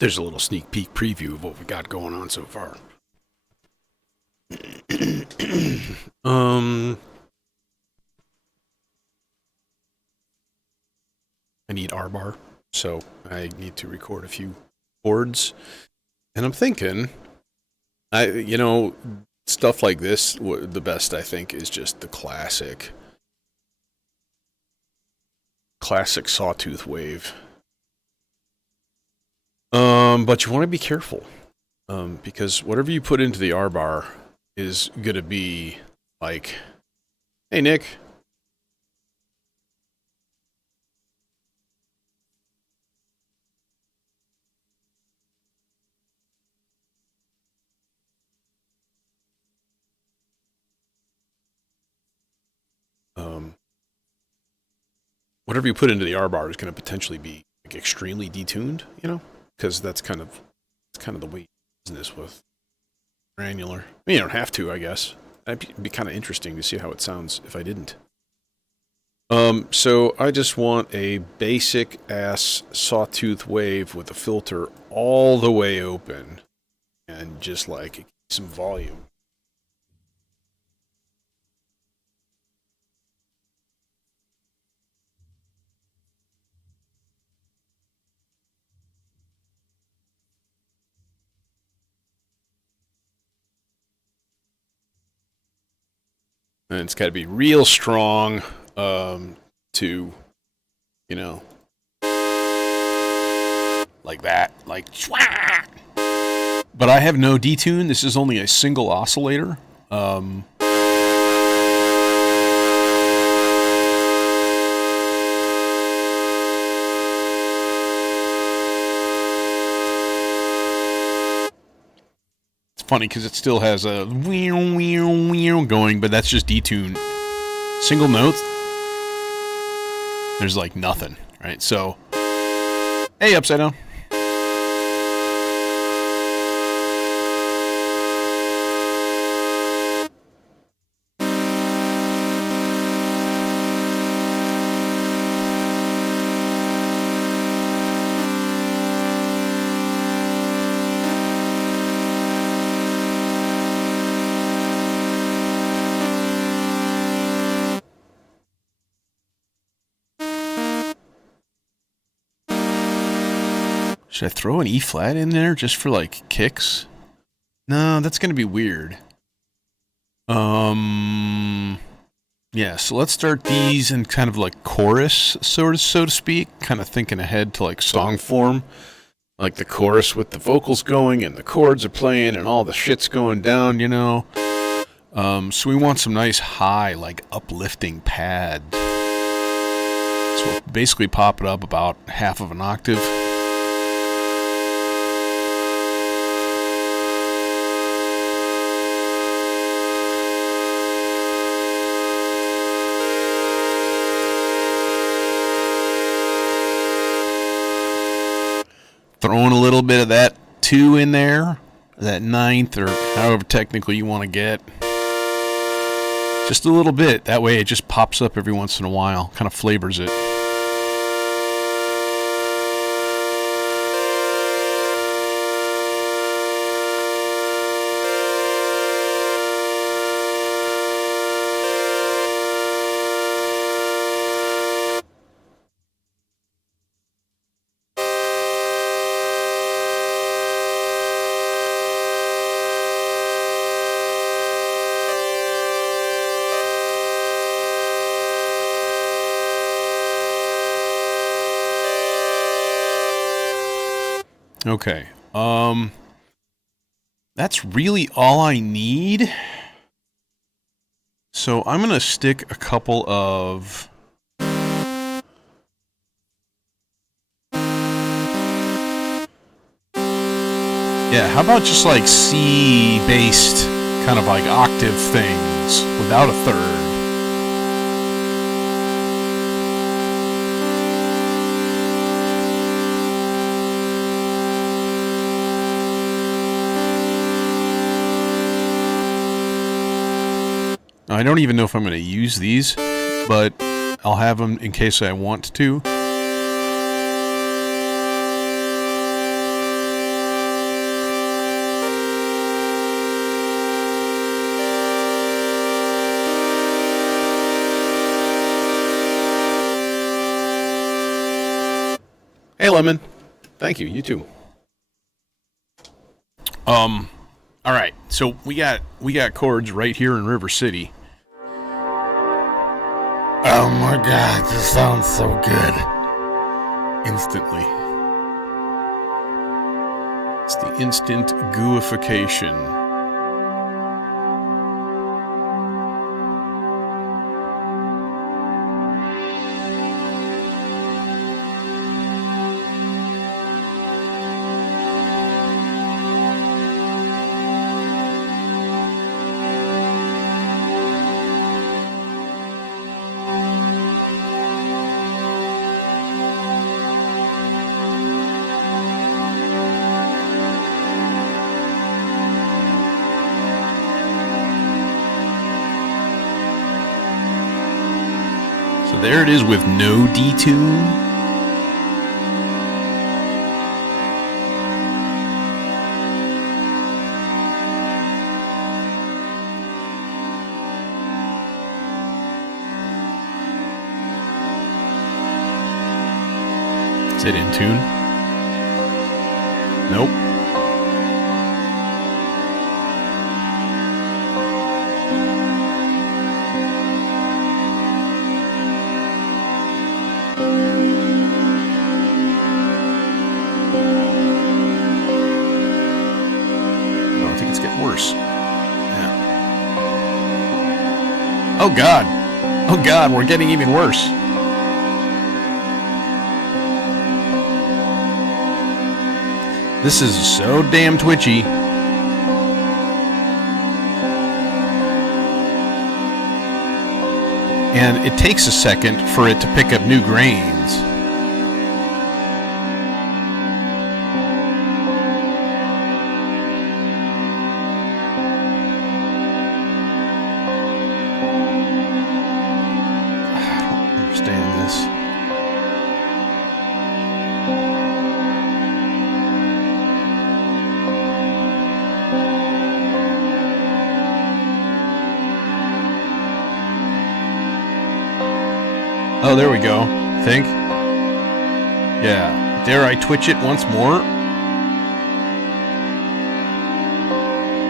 There's a little sneak peek preview of what we got going on so far. I need R-bar, so I need to record a few chords. And I'm thinking, stuff like this, the best I think is just the classic sawtooth wave. But you want to be careful, because whatever you put into the R-bar is going to be like, hey, Nick. Whatever you put into the R-bar is going to potentially be like extremely detuned, because that's kind of the way business with granular. I mean, you don't have to, I guess. It'd be kind of interesting to see how it sounds if I didn't. So I just want a basic ass sawtooth wave with a filter all the way open and just like some volume. And it's got to be real strong to, like that, like. But I have no detune. This is only a single oscillator. Funny because it still has a going, but that's just detune. Single notes, there's like nothing, right? So, hey, upside down. Should I throw an E flat in there just for like kicks? No, that's gonna be weird. Yeah, so let's start these in kind of like chorus, so to speak, kind of thinking ahead to like song form. Like the chorus with the vocals going and the chords are playing and all the shit's going down, So we want some nice high, like uplifting pad. So we'll basically pop it up about half of an octave. Throwing a little bit of that 2 in there, that 9th, or however technically you want to get. Just a little bit. That way it just pops up every once in a while. Kind of flavors it. Okay. That's really all I need. So I'm going to stick a couple of... Yeah, how about just like C-based kind of like octave things without a third? I don't even know if I'm going to use these, but I'll have them in case I want to. Hey, Lemon. Thank you. You too. All right. So we got chords right here in River City. Oh my god, this sounds so good. Instantly. It's the instant gooification. So there it is with no detune. Is it in tune? Nope. Worse. Yeah. Oh god. Oh god, we're getting even worse. This is so damn twitchy. And it takes a second for it to pick up new grains. Oh, there we go. Think? Yeah. Dare I twitch it once more?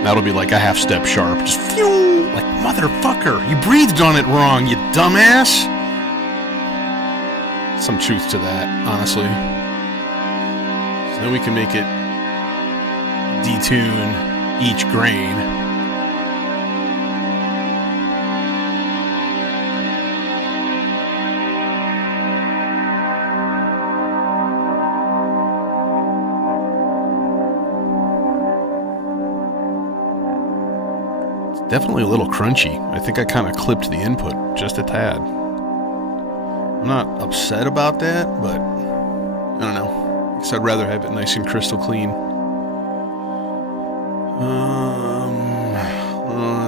That'll be like a half step sharp. Just phew! Like, motherfucker! You breathed on it wrong, you dumbass! Some truth to that, honestly. So then we can make it detune each grain. Definitely a little crunchy. I think I kind of clipped the input just a tad. I'm not upset about that, but I don't know. I guess I'd rather have it nice and crystal clean.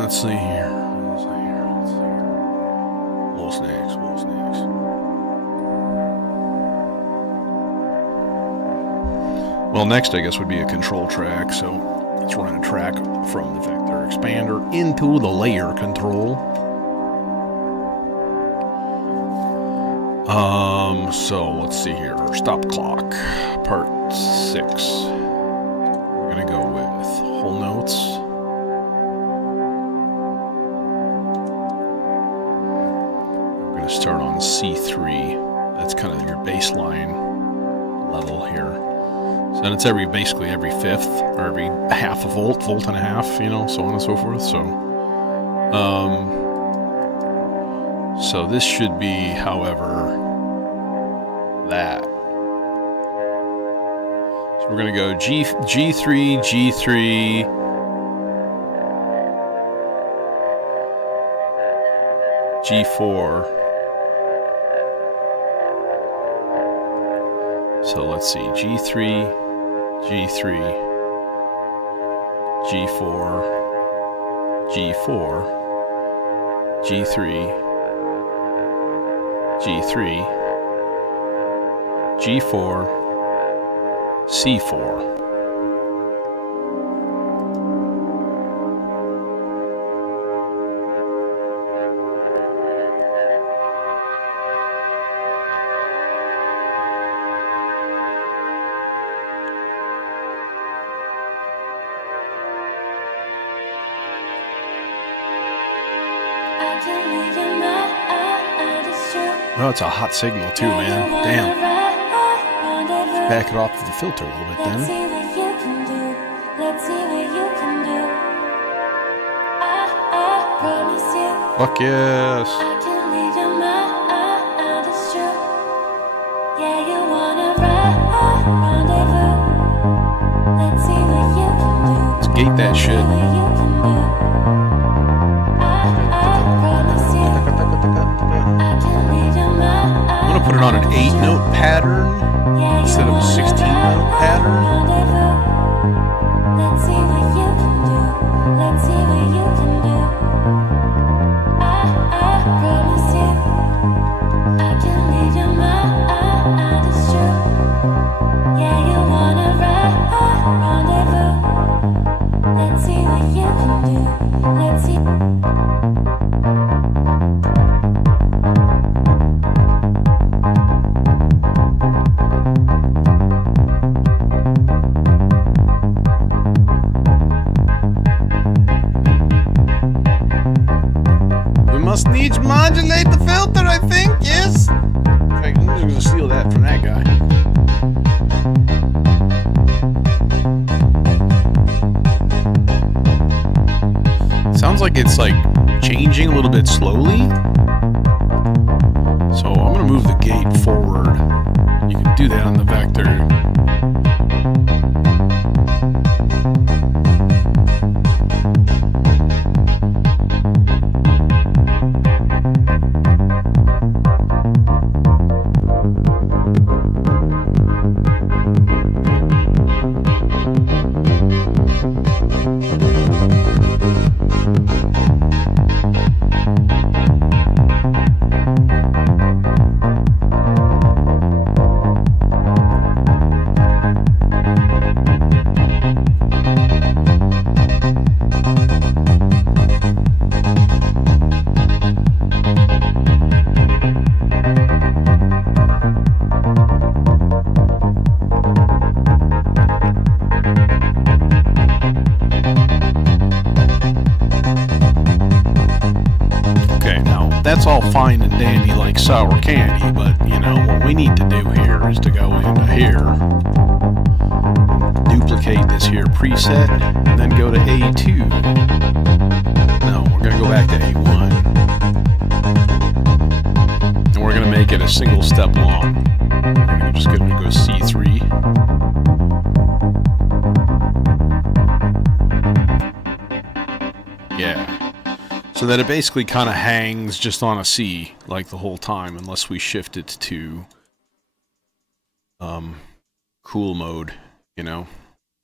Let's see here. Little snacks. Well, next I guess would be a control track, so let's run a track from the vector expander into the layer control. So let's see here. Stop clock, part 6. We're gonna go with whole notes. We're gonna start on C3. That's kind of your baseline level here. So then it's basically every fifth, or every half a volt, volt and a half, you know, so on and so forth. So this should be, however, that. So we're gonna go G3, G3, G4. So let's see, G3, G3, G4, G4, G3, G3, G4, C4. Oh, it's a hot signal too, man. Damn. Back it off to the filter a little bit then. Fuck yes. Let's gate that shit. I'm gonna put it on an 8-note pattern instead of a 16-note pattern. Let's see what you can do. Let's see what you can do. I promise you, I can lead you mind. It's true. Yeah, you wanna rendezvous. Let's see what you can do. Let's see. Needs modulate the filter, I think, yes? In fact, I'm just gonna steal that from that guy. Sounds like it's like changing a little bit slowly. So I'm gonna move the gate forward. You can do that on the vector. That's all fine and dandy like sour candy, but you know what we need to do here is to go into here, duplicate this here preset, and then go to A2. No, we're going to go back to A1. And we're going to make it a single step long. I'm just going to go C3. Yeah. So that it basically kind of hangs just on a C like the whole time, unless we shift it to cool mode, you know.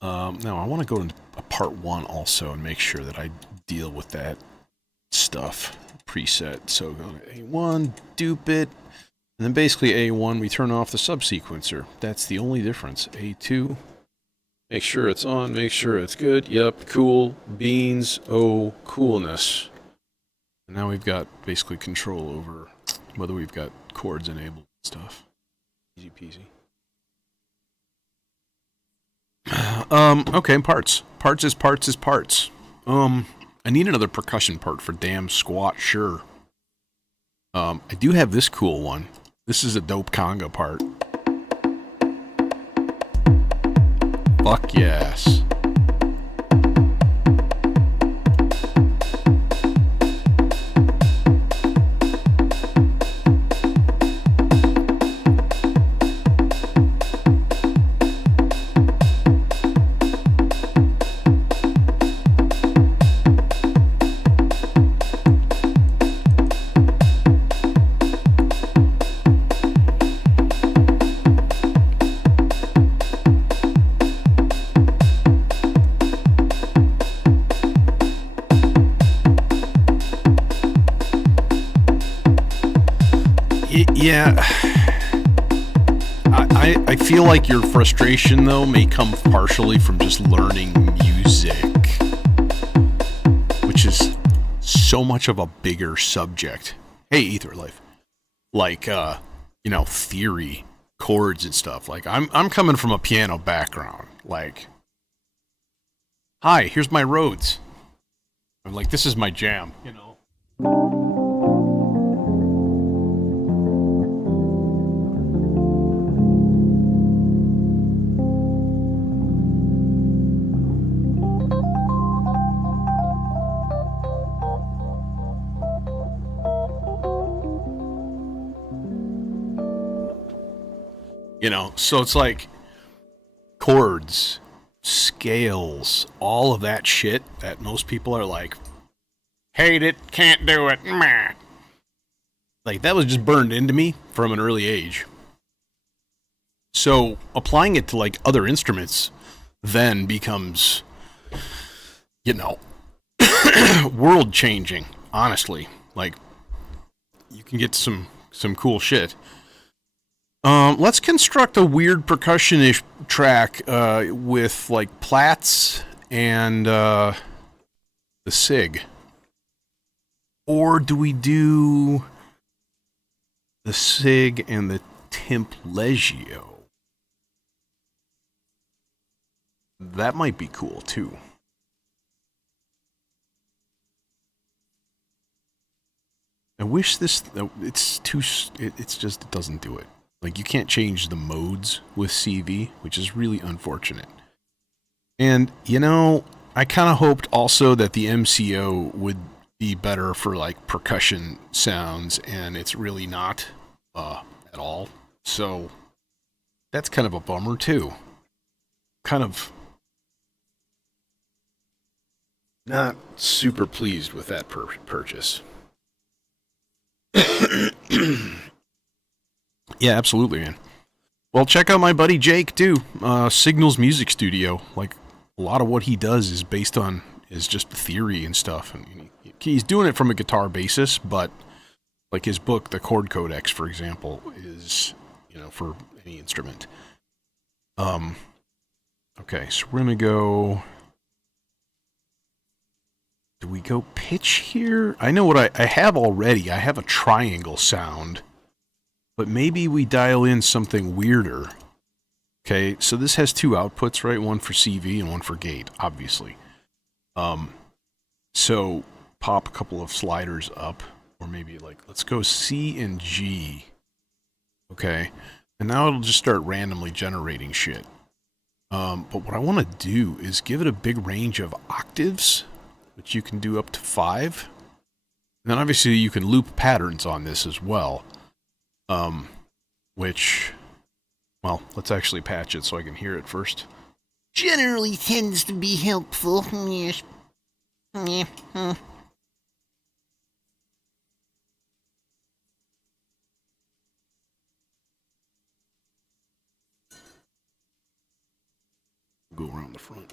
Now I want to go into part 1 also and make sure that I deal with that stuff preset. So go to A1, dupe it, and then basically A1 we turn off the subsequencer. That's the only difference. A2, make sure it's on, make sure it's good. Yep, cool, beans, oh, coolness. Now we've got basically control over whether we've got chords enabled and stuff. Easy peasy. Okay, parts. Parts is parts. I need another percussion part for damn squat, sure. I do have this cool one. This is a dope conga part. Fuck yes. Yeah, I feel like your frustration, though, may come partially from just learning music, which is so much of a bigger subject. Hey, Ether Life. Like, theory, chords and stuff. Like, I'm coming from a piano background. Like, hi, here's my Rhodes. I'm like, this is my jam, you know? You know, so it's like chords, scales, all of that shit that most people are like, hate it, can't do it, meh. Like, that was just burned into me from an early age. So applying it to like other instruments then becomes, world changing, honestly. Like, you can get some cool shit. Let's construct a weird percussion-ish track with like plats and the sig. Or do we do the sig and the timplegio? That might be cool too. I wish it's just, it doesn't do it. Like, you can't change the modes with CV, which is really unfortunate. And, I kind of hoped also that the MCO would be better for, like, percussion sounds, and it's really not at all. So, that's kind of a bummer, too. Kind of not super pleased with that purchase. Yeah, absolutely, man. Well, check out my buddy Jake too. Signals Music Studio. Like, a lot of what he does is based on just theory and stuff, and he's doing it from a guitar basis. But like his book, The Chord Codex, for example, is for any instrument. Okay, so we're gonna go. Do we go pitch here? I know what I have already. I have a triangle sound. But maybe we dial in something weirder. Okay, so this has two outputs, right? One for CV and one for gate, obviously. So pop a couple of sliders up, or maybe like, let's go C and G. Okay, and now it'll just start randomly generating shit. But what I want to do is give it a big range of octaves, which you can do up to 5. And then obviously you can loop patterns on this as well. Which, well, let's actually patch it so I can hear it first. Generally tends to be helpful. Yes. Yeah. Go around the front.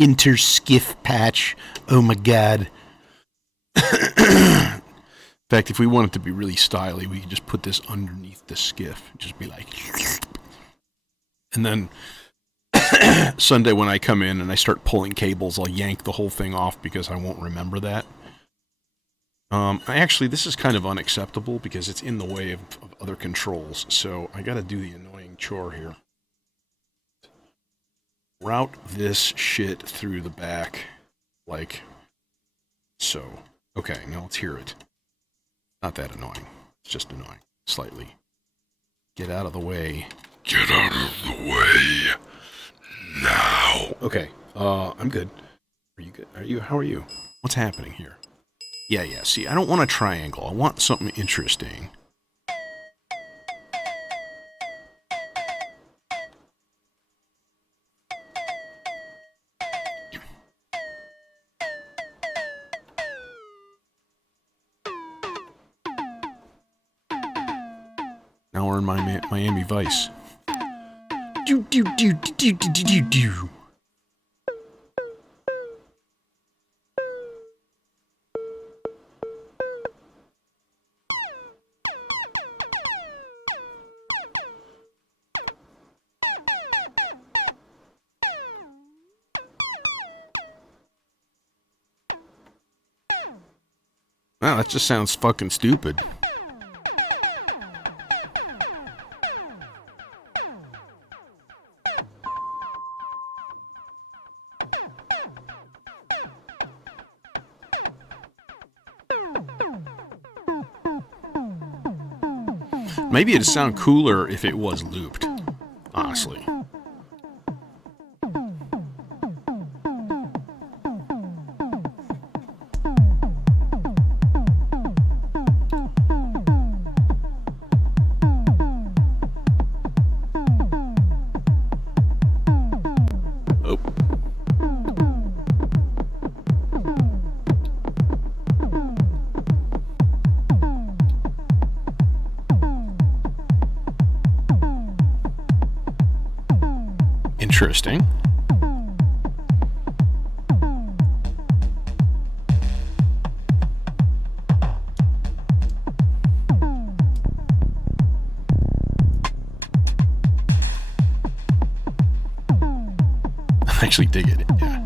Interskiff patch. Oh my god. In fact, if we want it to be really stylish, we can just put this underneath the skiff. Just be like... And then Sunday when I come in and I start pulling cables, I'll yank the whole thing off because I won't remember that. Actually, this is kind of unacceptable because it's in the way of other controls. So I gotta do the annoying chore here. Route this shit through the back. Like so. Okay, now let's hear it. Not that annoying. It's just annoying. Slightly. Get out of the way. Get out of the way. Now. Okay, I'm good. Are you good? How are you? What's happening here? Yeah, see, I don't want a triangle. I want something interesting. Now we're in Miami Vice. Do. Wow, that just sounds fucking stupid. Maybe it'd sound cooler if it was looped, honestly. Oh. Interesting. I actually dig it, yeah.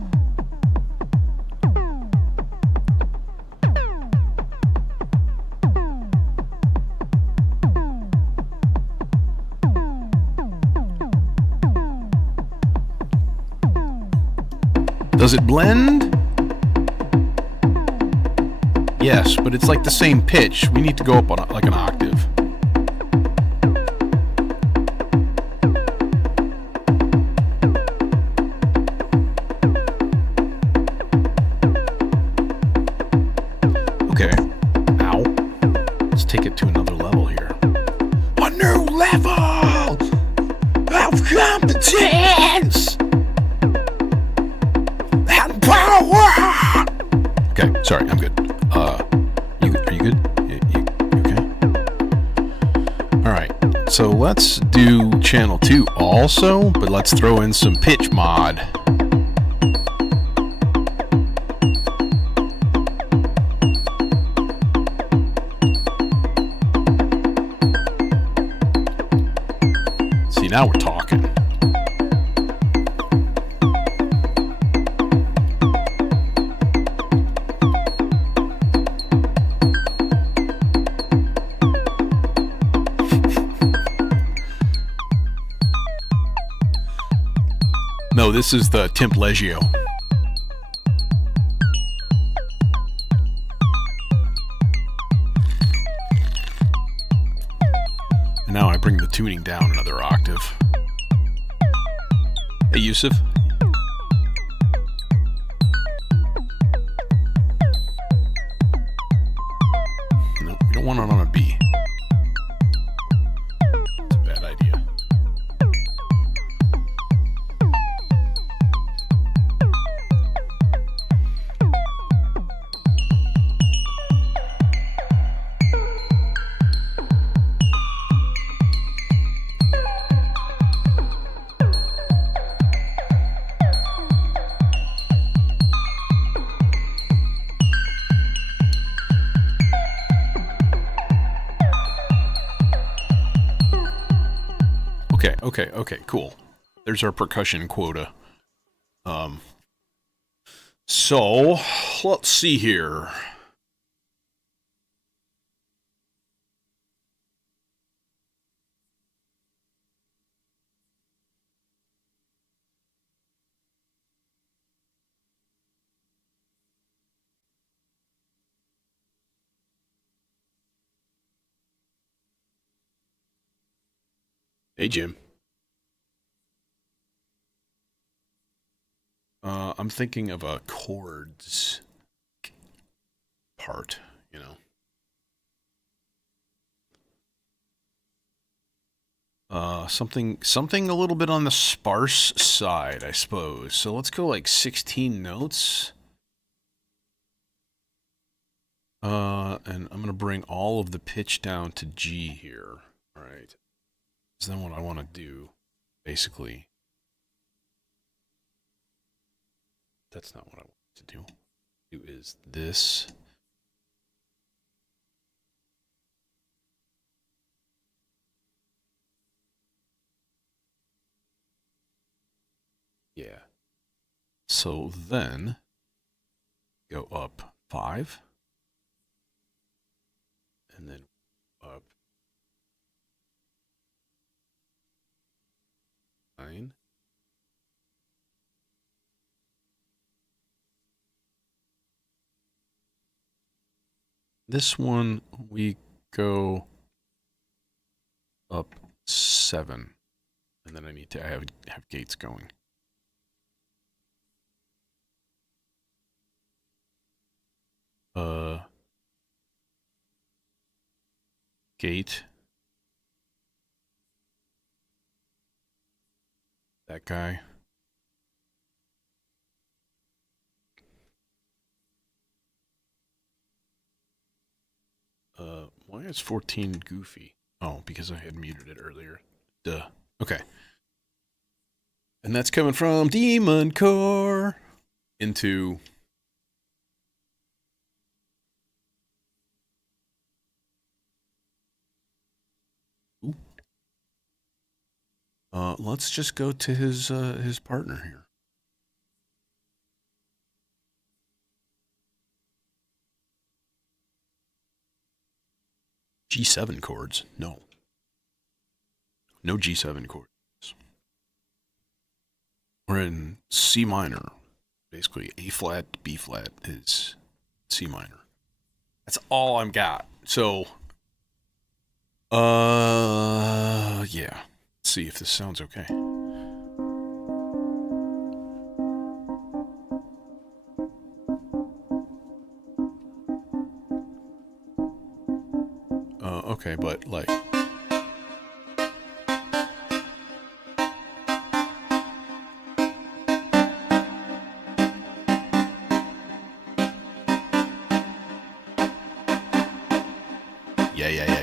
Does it blend? Yes, but it's like the same pitch. We need to go up on like an octave. Okay. Ow. Let's take it to another level here. A new level of competence! Okay, sorry, I'm good. Are you good? You okay? Alright, so let's do channel 2 also, but let's throw in some pitch mod. See, now we're talking. No, this is the Templegio. And now I bring the tuning down another octave. Hey, Yusuf. No, we don't want it on a B. It's a bad idea. Okay, cool. There's our percussion quota. So, let's see here. Hey, Jim. thinking of a chords part, you know. Something a little bit on the sparse side, I suppose. So let's go like 16 notes. And I'm gonna bring all of the pitch down to G here. All right. So then what I want to do, basically, that's not what I want to do. Do is this. Yeah. So then go up 5. And then up 9. This one we go up 7. And then I need to have gates going. Gate. That guy. Why is 14 goofy? Oh, because I had muted it earlier. Duh. Okay. And that's coming from Demon Core into... let's just go to his partner here. G7 chords. No. No G7 chords. We're in C minor. Basically, A flat, B flat is C minor. That's all I've got. So, yeah. Let's see if this sounds okay. Okay, but like... Yeah.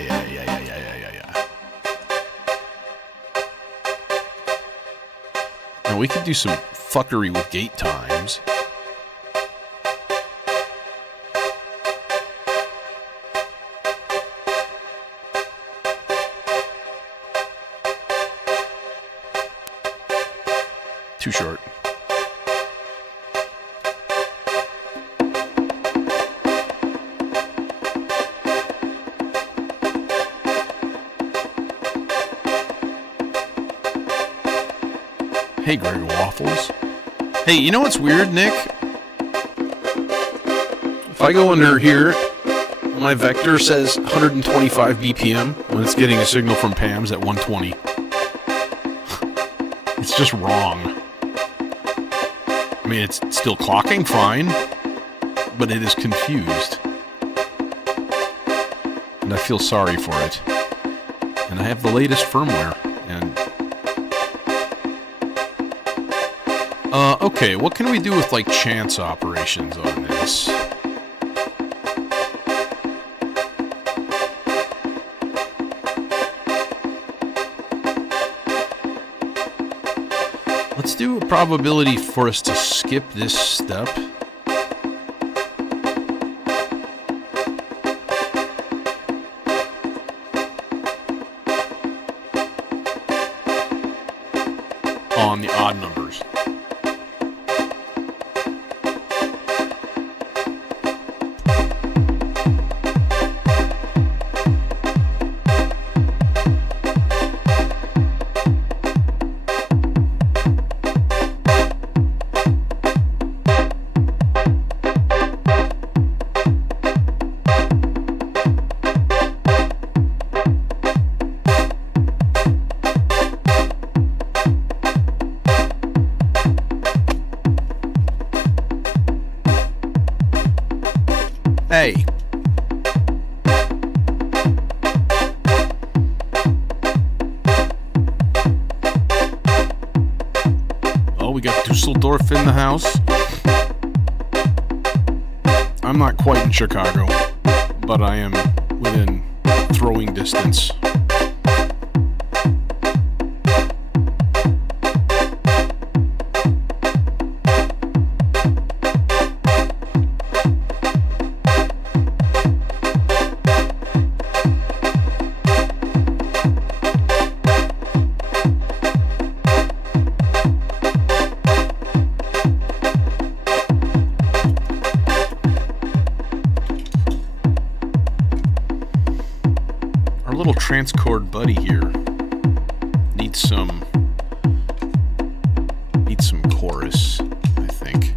Now we could do some fuckery with gate times. Too short. Hey, Greg Waffles. Hey, you know what's weird, Nick? If I go under here, my vector says 125 BPM when it's getting a signal from Pam's at 120. It's just wrong. I mean, it's still clocking fine, but it is confused. And I feel sorry for it. And I have the latest firmware, and... okay, what can we do with, like, chance operations on this? Let's do a probability for us to skip this step. On the odd numbers. Dusseldorf in the house. I'm not quite in Chicago, but I am within throwing distance. Transcord buddy here needs some chorus, I think.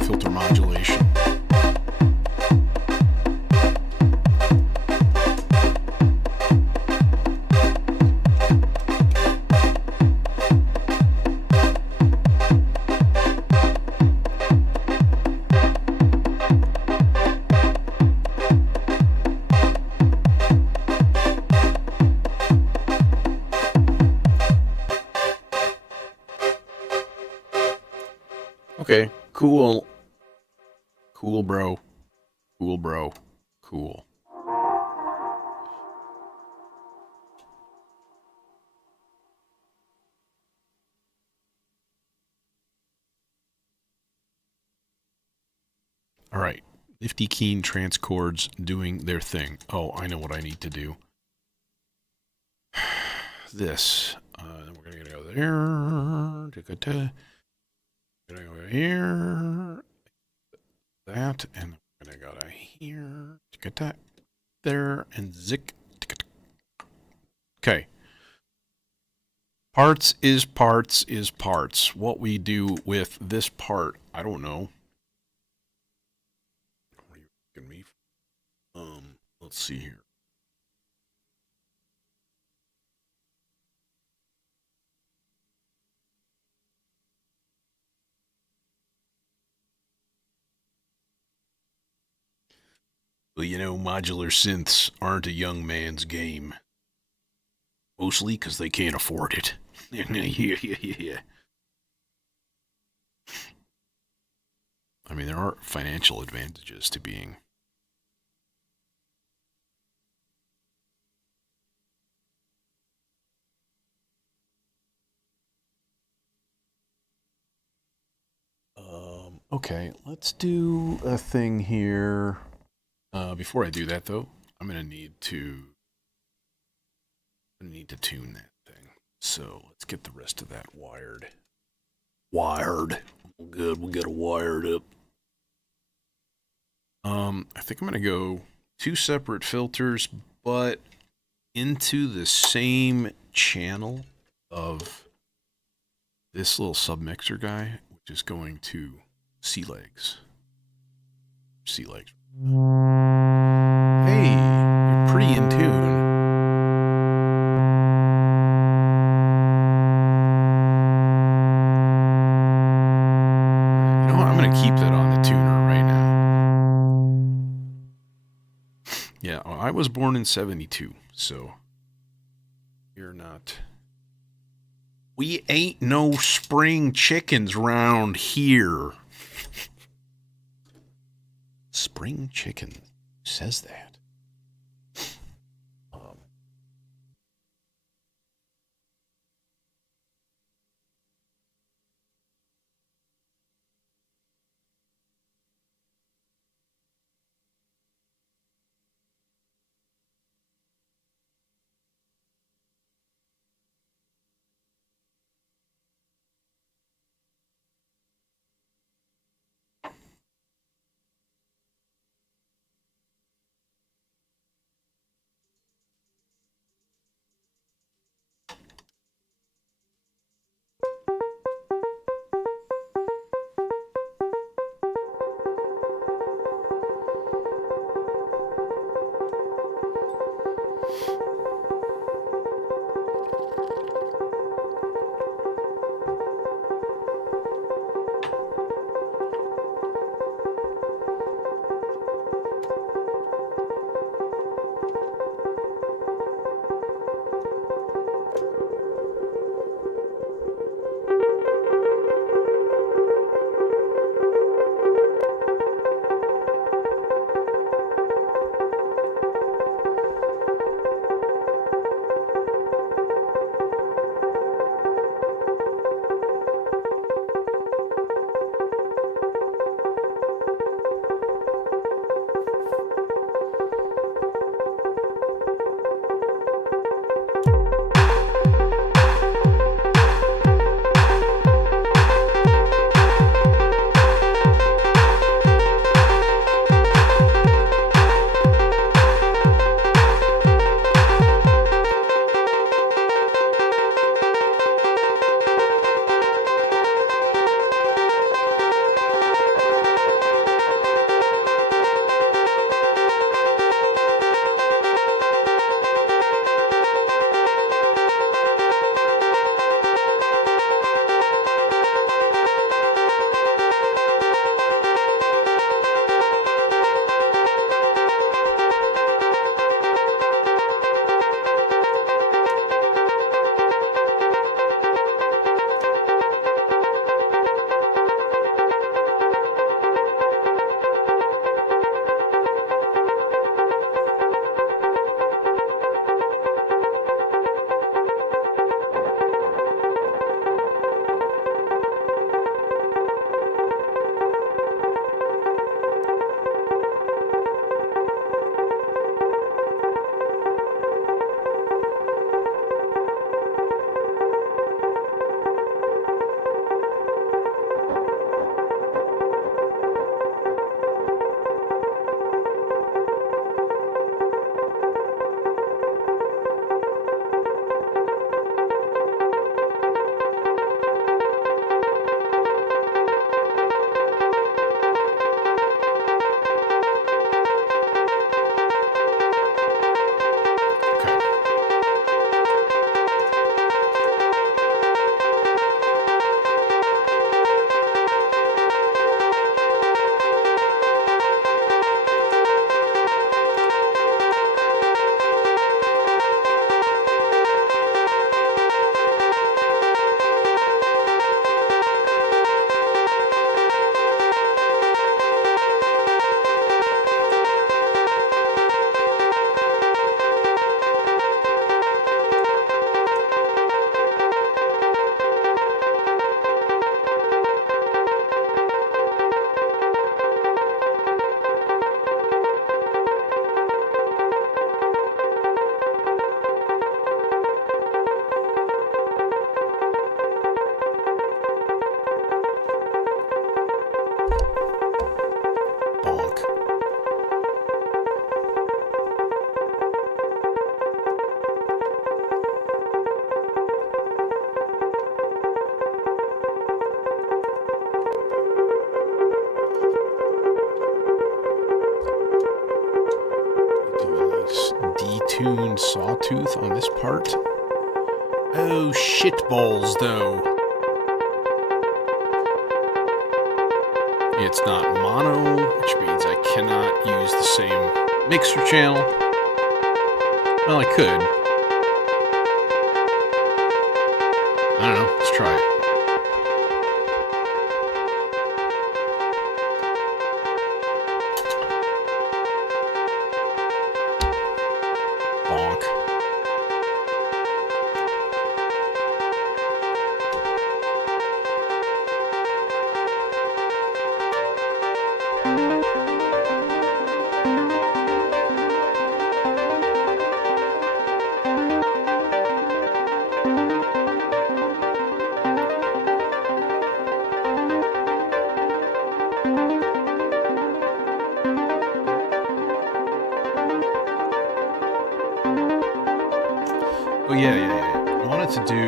Filter modulation. Okay, cool. Cool, bro. Cool, bro. Cool. All right. Nifty Keen transcords doing their thing. Oh, I know what I need to do. This. We're going to go there. We're going to go here. That. And we're going to go to here. There. And zick. Okay. Parts is parts is parts. What we do with this part, I don't know. What are you asking me? Let's see here. Well, you know, modular synths aren't a young man's game. Mostly because they can't afford it. Yeah. I mean, there are financial advantages to being. Okay, let's do a thing here. Before I do that, though, I'm gonna need to tune that thing. So let's get the rest of that wired. Good, we'll get it wired up. I think I'm gonna go 2 separate filters, but into the same channel of this little submixer guy, which is going to sea legs. Hey, you're pretty in tune. You know what? I'm going to keep that on the tuner right now. Yeah, I was born in 72, so you're not. We ain't no spring chickens round here. Spring chicken. Who says that? tuned sawtooth on this part. Oh, shitballs, though. It's not mono, which means I cannot use the same mixer channel. Well, I could. I don't know. Let's try it. Bonk. Oh, yeah. I wanted to do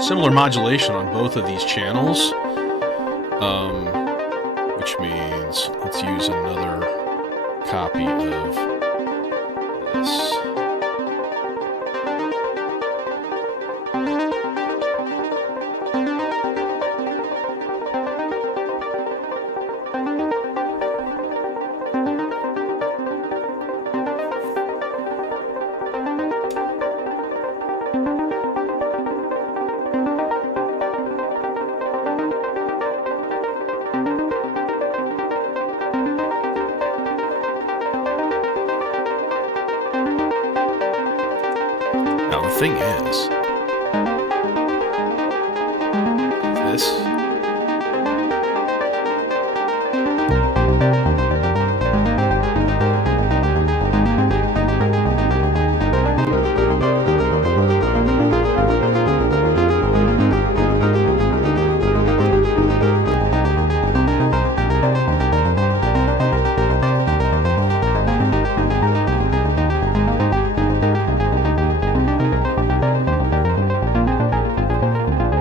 similar modulation on both of these channels, which means let's use another copy of this. Now, the thing is, this.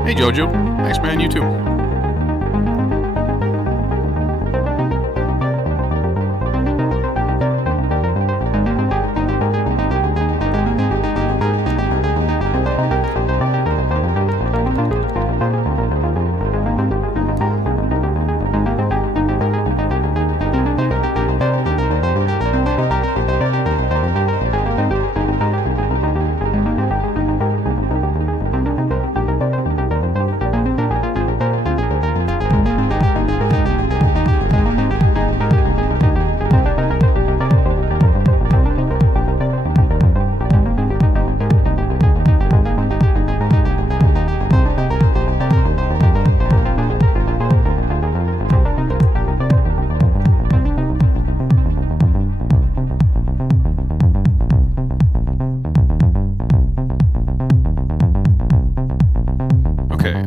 Hey Jojo, thanks man, you too.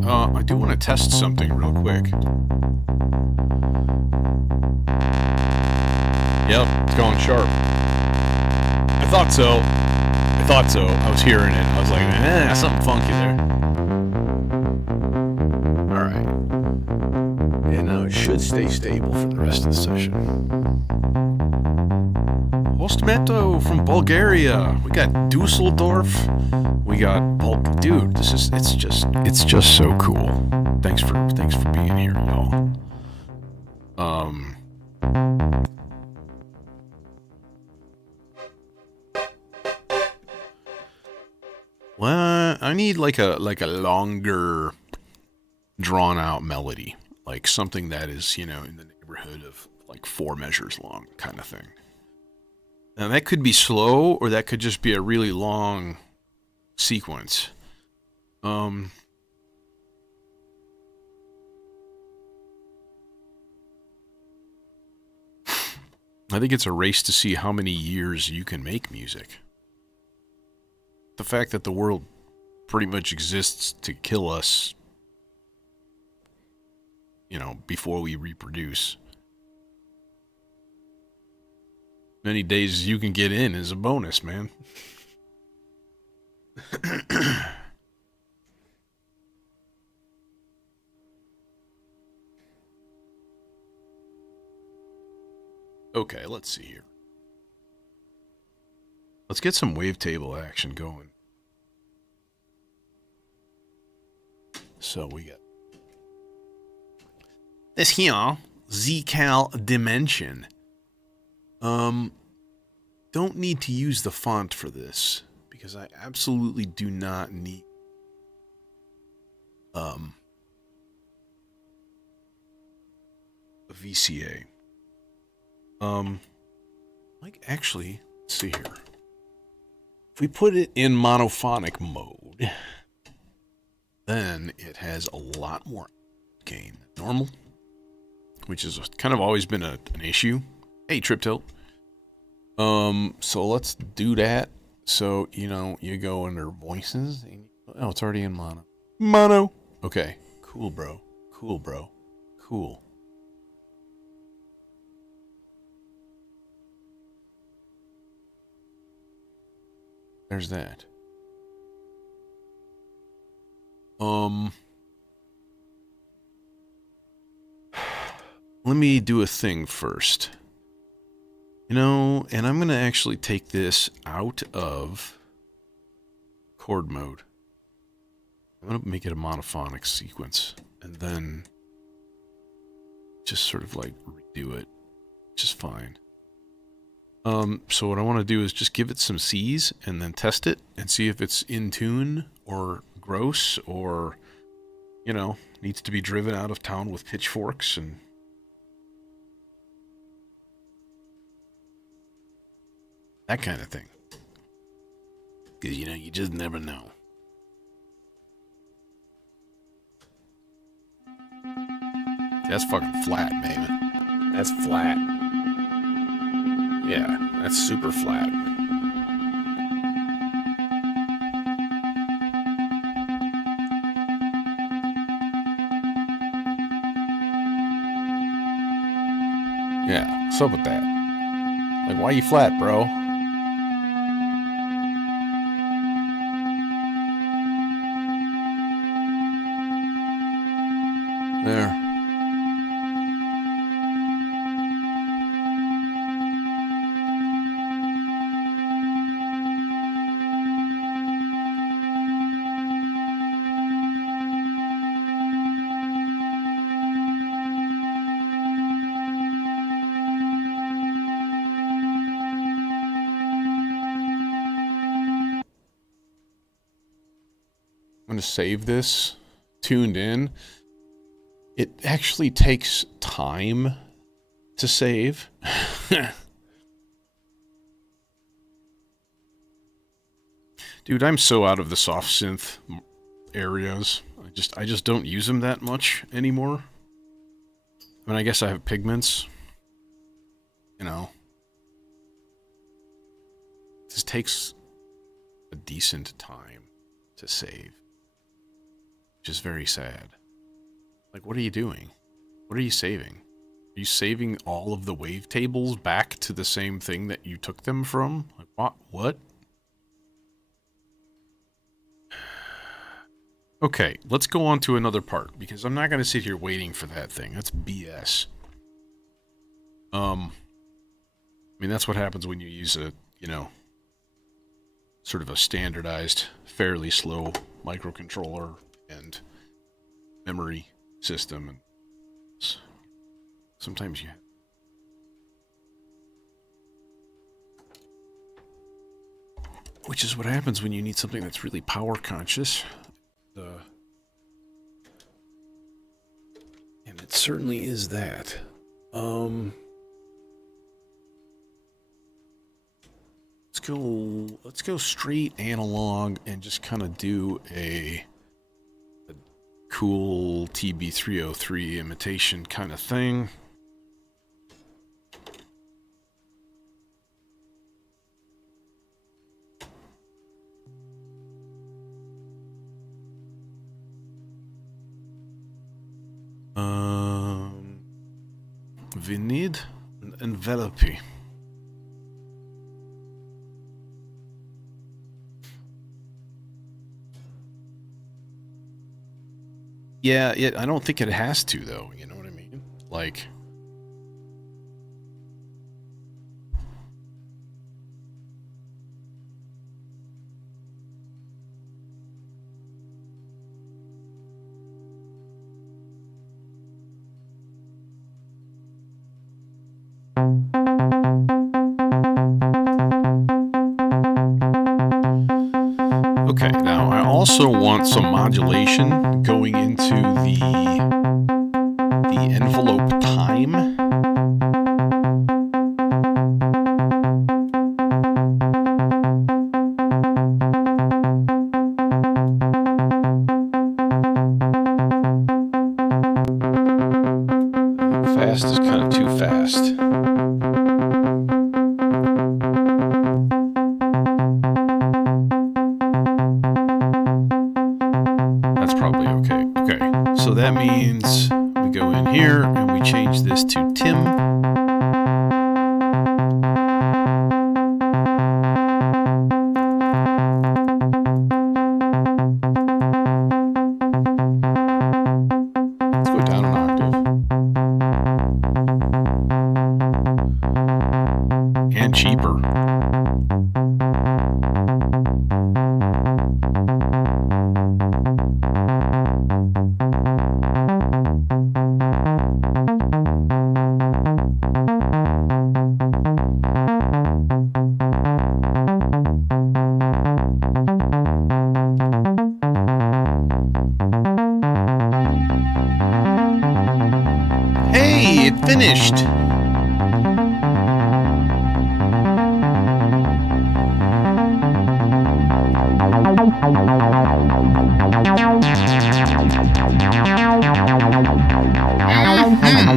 I do want to test something real quick. Yep, it's going sharp. I thought so. I was hearing it. I was like, something funky there. Alright. And now it should stay stable for the rest of the session. Hostmeto from Bulgaria. We got Dusseldorf. We got dude, it's just so cool. Thanks for being here, y'all. Well, I need like a longer drawn out melody, like something that is, in the neighborhood of like 4 measures long kind of thing. Now that could be slow or that could just be a really long sequence. I think it's a race to see how many years you can make music. The fact that the world pretty much exists to kill us, before we reproduce. Many days you can get in is a bonus, man. Okay, let's see here. Let's get some wavetable action going. So we got this here, Zcal Dimension. Don't need to use the font for this because I absolutely do not need a VCA. Like actually, let's see here. If we put it in monophonic mode, then it has a lot more gain than normal, which has kind of always been an issue. Hey, Trip Tilt. So let's do that. So, you know, you go under voices. And, oh, it's already in mono. Mono. Okay. Cool, bro. Cool, bro. Cool. There's that. Let me do a thing first. You know, and I'm going to actually take this out of chord mode. I'm going to make it a monophonic sequence and then just sort of like redo it, which is fine. So what I want to do is just give it some C's and then test it and see if it's in tune or gross or, you know, needs to be driven out of town with pitchforks and that kind of thing. Because, you know, you just never know. That's fucking flat, man. That's flat. Yeah, that's super flat. Yeah, what's up with that? Like, why you flat, bro? There. I'm going to save this tuned in. It actually takes time to save. Dude, I'm so out of the soft synth areas. I just don't use them that much anymore. I mean, I guess I have pigments. You know. It just takes a decent time to save. Which is very sad. Like, what are you doing? What are you saving? Are you saving all of the wavetables back to the same thing that you took them from? Like, what? What? Okay, let's go on to another part, because I'm not going to sit here waiting for that thing. That's BS. I mean, that's what happens when you use a, you know, sort of a standardized, fairly slow microcontroller and memory system. And sometimes you... Which is what happens when you need something that's really power conscious. And it certainly is that. Let's go straight analog and just kind of do a cool TB303 imitation kind of thing. We need an envelope. Yeah, I don't think it has to, though. You know what I mean? Like... also want some modulation going into the envelope time. Fast is kind of too fast. That's probably okay. Okay, so that means we go in here and we change this to Tim. Let's go down an octave. And cheaper. Hey, it finished!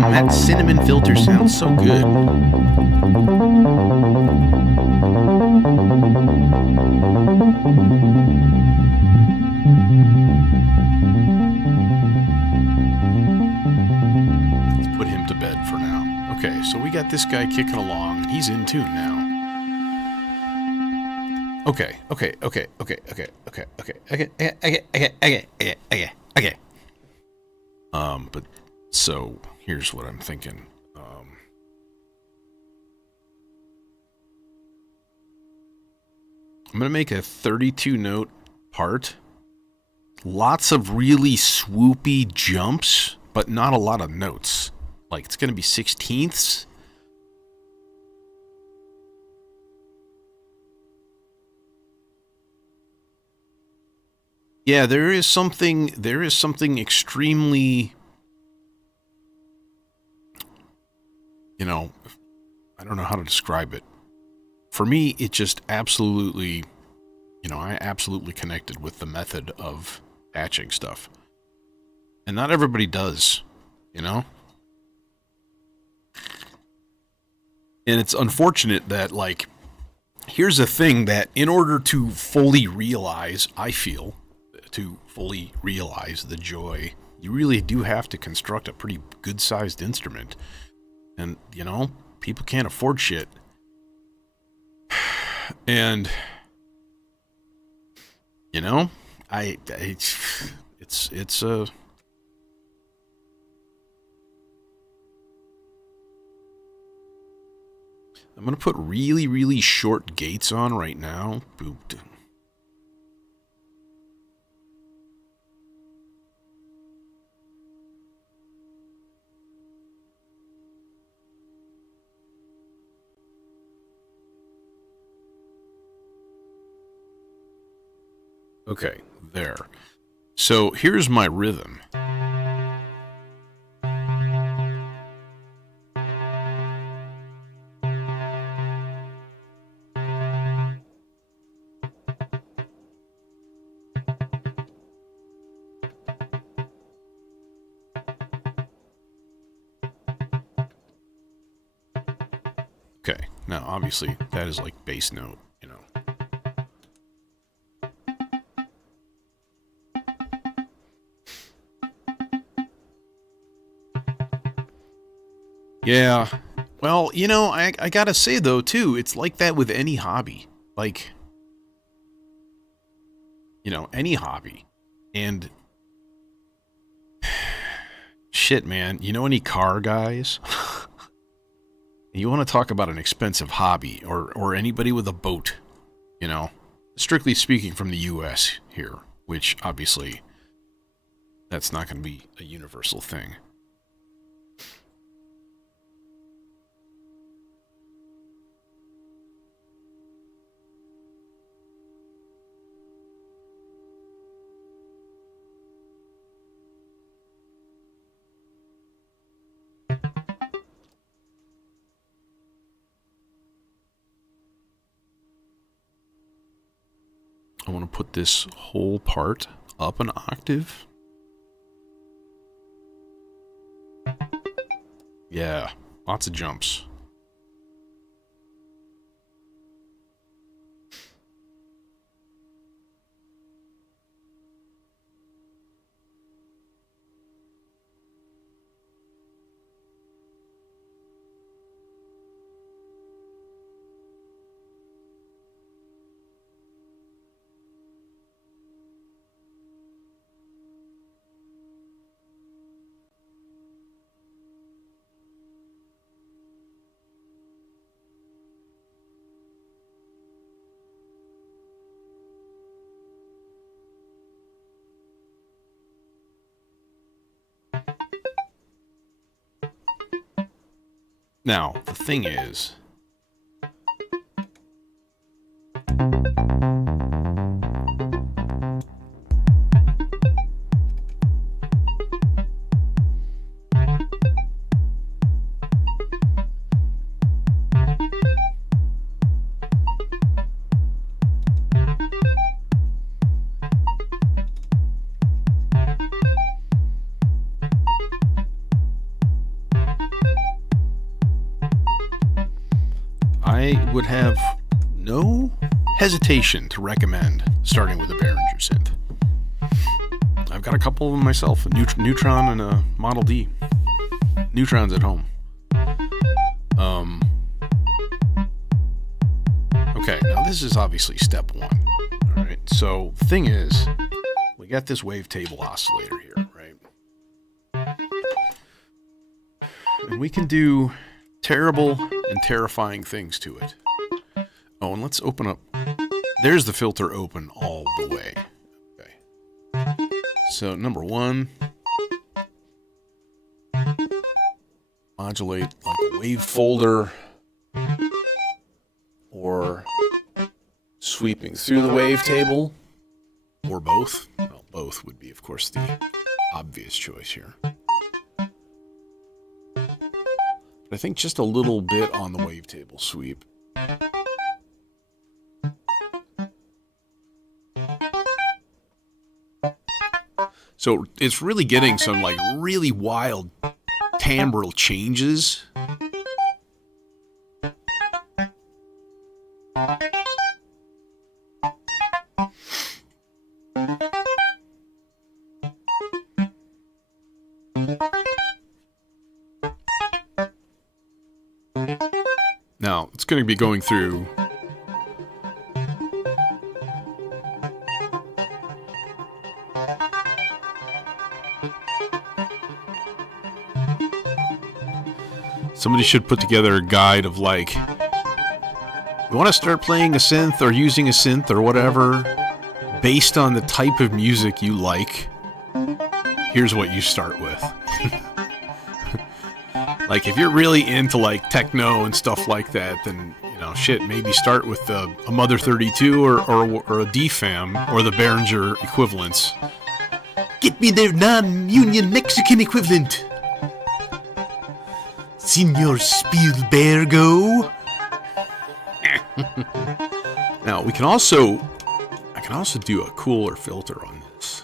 That cinnamon filter sounds so good. Let's put him to bed for now. Okay, so we got this guy kicking along, and he's in tune now. Okay. But so here's what I'm thinking. I'm gonna make a 32 note part. Lots of really swoopy jumps, but not a lot of notes. Like it's gonna be 16ths. Yeah, there is something extremely, you know, I don't know how to describe it. For me, it just absolutely, I absolutely connected with the method of patching stuff. And not everybody does, And it's unfortunate that, like, here's a thing that in order to fully realize, I feel, to fully realize the joy, you really do have to construct a pretty good-sized instrument. And, people can't afford shit. And, it's I'm going to put really, really short gates on right now. Boop. Okay, there. So here's my rhythm. Okay, now obviously that is like bass note, Yeah. Well, I gotta say though too, it's like that with any hobby. Like, any hobby. And shit, man, any car guys? You want to talk about an expensive hobby, or anybody with a boat, strictly speaking from the US here, which obviously that's not going to be a universal thing. I want to put this whole part up an octave. Yeah, lots of jumps. Now, the thing is, I would have no hesitation to recommend starting with a Behringer synth. I've got a couple of them myself, a Neutron and a Model D. Neutron's at home. Okay, now this is obviously step one. Alright, so the thing is, we got this wavetable oscillator here, right? And we can do terrible and terrifying things to it. Oh, and let's open up. There's the filter open all the way. Okay. So, number one, modulate like a wave folder or sweeping through the wavetable, or both. Well, both would be, of course, the obvious choice here. I think just a little bit on the wavetable sweep. So it's really getting some like really wild timbral changes. Now, it's going to be going through somebody should put together a guide of like, you want to start playing a synth or using a synth or whatever based on the type of music you like. Here's what you start with. Like, if you're really into, like, techno and stuff like that, then, you know, shit, maybe start with a Mother 32 or a DFAM or the Behringer equivalents. Get me their non-union Mexican equivalent. Senor Spielbergo. Now, I can also do a cooler filter on this.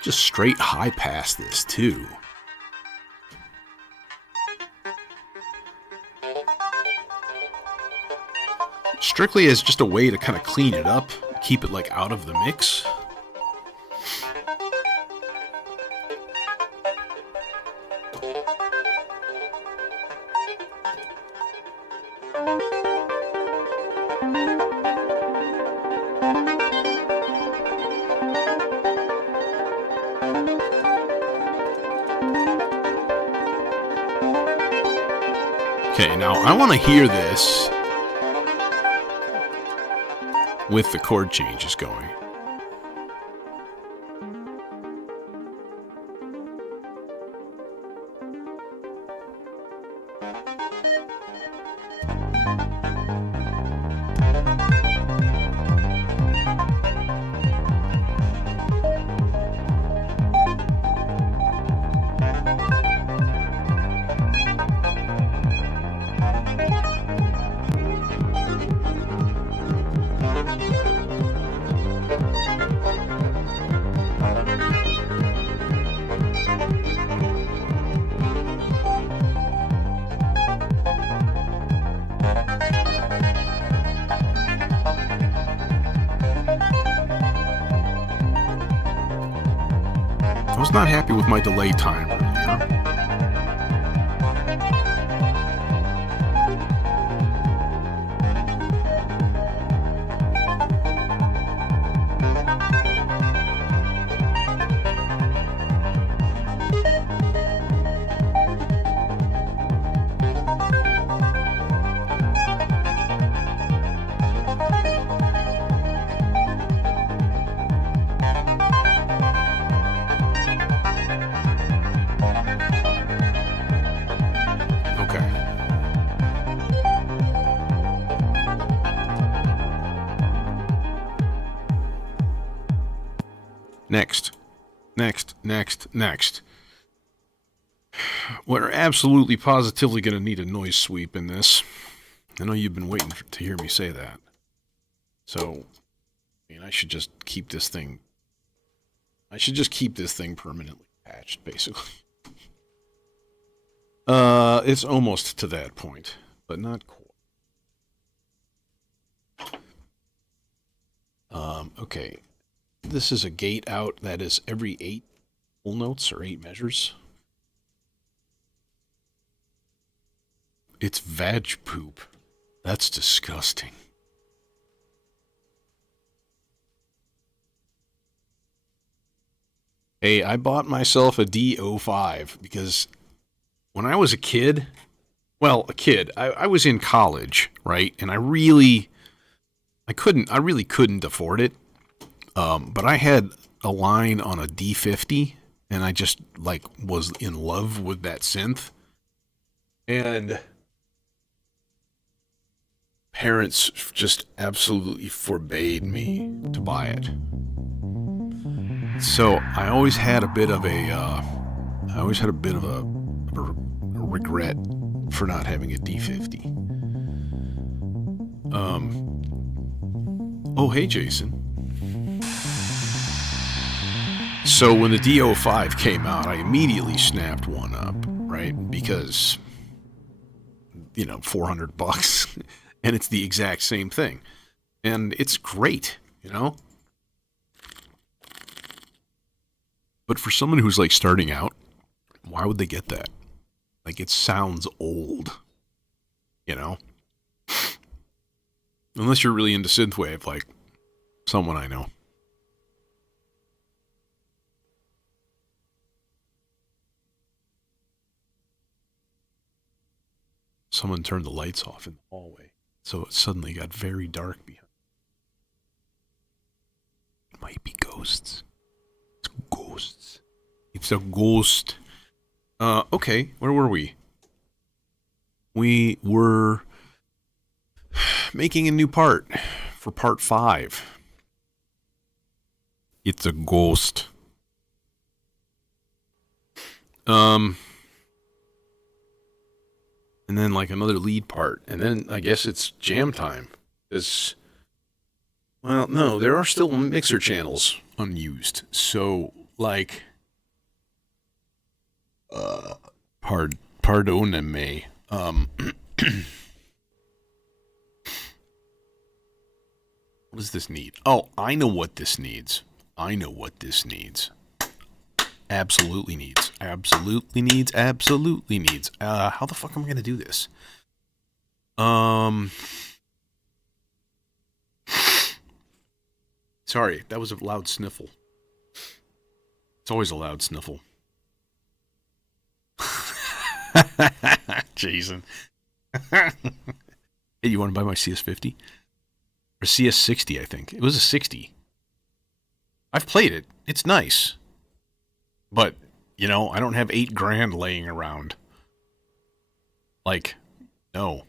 Just straight high pass this too. Strictly as just a way to kind of clean it up, keep it like out of the mix. Okay, now I want to hear this with the chord changes going. I was not happy with my delay time earlier. Next. We're absolutely positively going to need a noise sweep in this. I know you've been waiting to hear me say that. So, I mean, I should just keep this thing permanently patched, basically. It's almost to that point, but not quite. Okay. This is a gate out that is every 8 full notes or 8 measures. It's vag poop. That's disgusting. Hey, I bought myself a D05 because when I was a kid, I was in college, right? And I really couldn't afford it. But I had a line on a D50, and I just, was in love with that synth. And parents just absolutely forbade me to buy it. So I always had a bit of a regret for not having a D50. Oh, hey, Jason. So when the D05 came out, I immediately snapped one up, right? Because, $400, and it's the exact same thing. And it's great, But for someone who's, starting out, why would they get that? It sounds old, Unless you're really into synthwave, like someone I know. Someone turned the lights off in the hallway, so it suddenly got very dark behind. It might be ghosts. It's ghosts. It's a ghost. Okay, where were we? We were making a new part for part 5. It's a ghost. And then another lead part, and then I guess it's jam time. No, there are still mixer channels unused. So pardonne me. What does this need? Oh, I know what this needs. Absolutely needs. How the fuck am I gonna do this? Sorry, that was a loud sniffle. It's always a loud sniffle. Jason. Hey, you want to buy my CS50? Or CS60, I think. It was a 60. I've played it. It's nice. But, you know, I don't have $8,000 laying around. Like, no.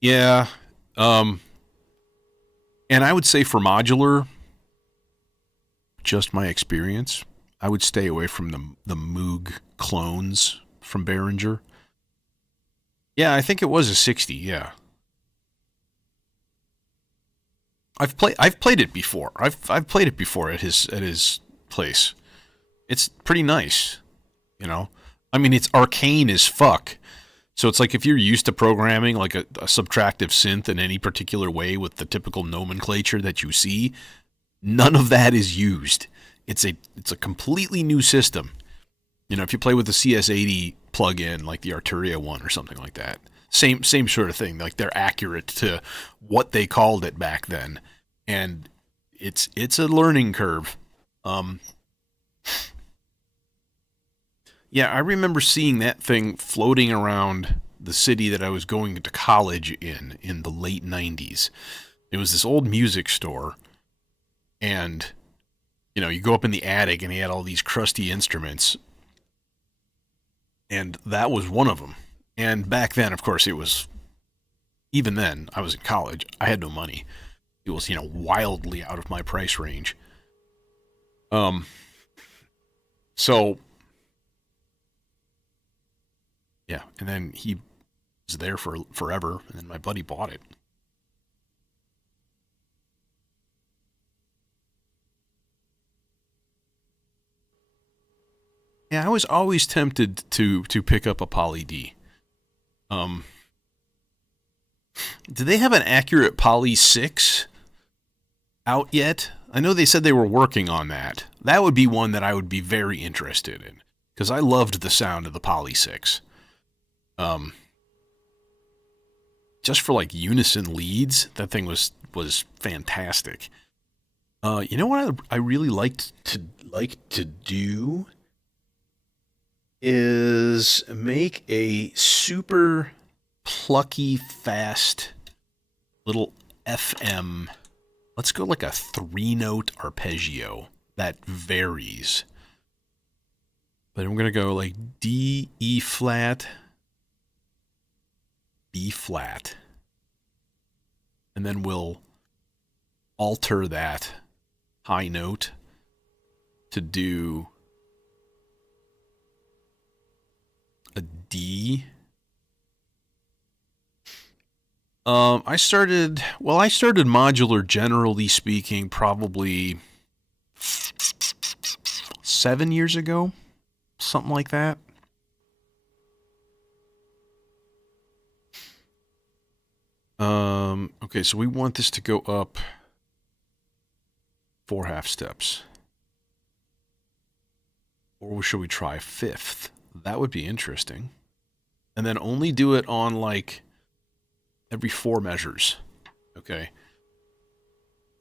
Yeah. Um, and I would say for modular, just my experience, I would stay away from the Moog clones from Behringer. Yeah, I think it was a 60, yeah. I've played it before. I've played it before at his place. It's pretty nice, you know. I mean, it's arcane as fuck. So it's like if you're used to programming like a subtractive synth in any particular way with the typical nomenclature that you see, none of that is used. It's a completely new system. You know, if you play with the CS80 plugin, like the Arturia one or something like that, same sort of thing. Like they're accurate to what they called it back then, and it's a learning curve. Yeah, I remember seeing that thing floating around the city that I was going to college in the late 90s. It was this old music store, and, you know, you go up in the attic and he had all these crusty instruments, and that was one of them. And back then, of course, even then, I was in college. I had no money. It was, you know, wildly out of my price range. So, yeah, and then he was there for forever, and then my buddy bought it. Yeah, I was always tempted to pick up a Poly D. Um, do they have an accurate Poly 6 out yet? I know they said they were working on that. That would be one that I would be very interested in, because I loved the sound of the Poly 6. Just for like unison leads, that thing was fantastic. You know what I really liked to do is make a super plucky, fast little FM. Let's go like a 3-note arpeggio that varies. But I'm going to go like D, E flat, B flat. And then we'll alter that high note to do a D. I started modular, generally speaking, probably 7 years ago, something like that. Okay, so we want this to go up 4 half steps. Or should we try 5th? That would be interesting. And then only do it on like every 4 measures. Okay.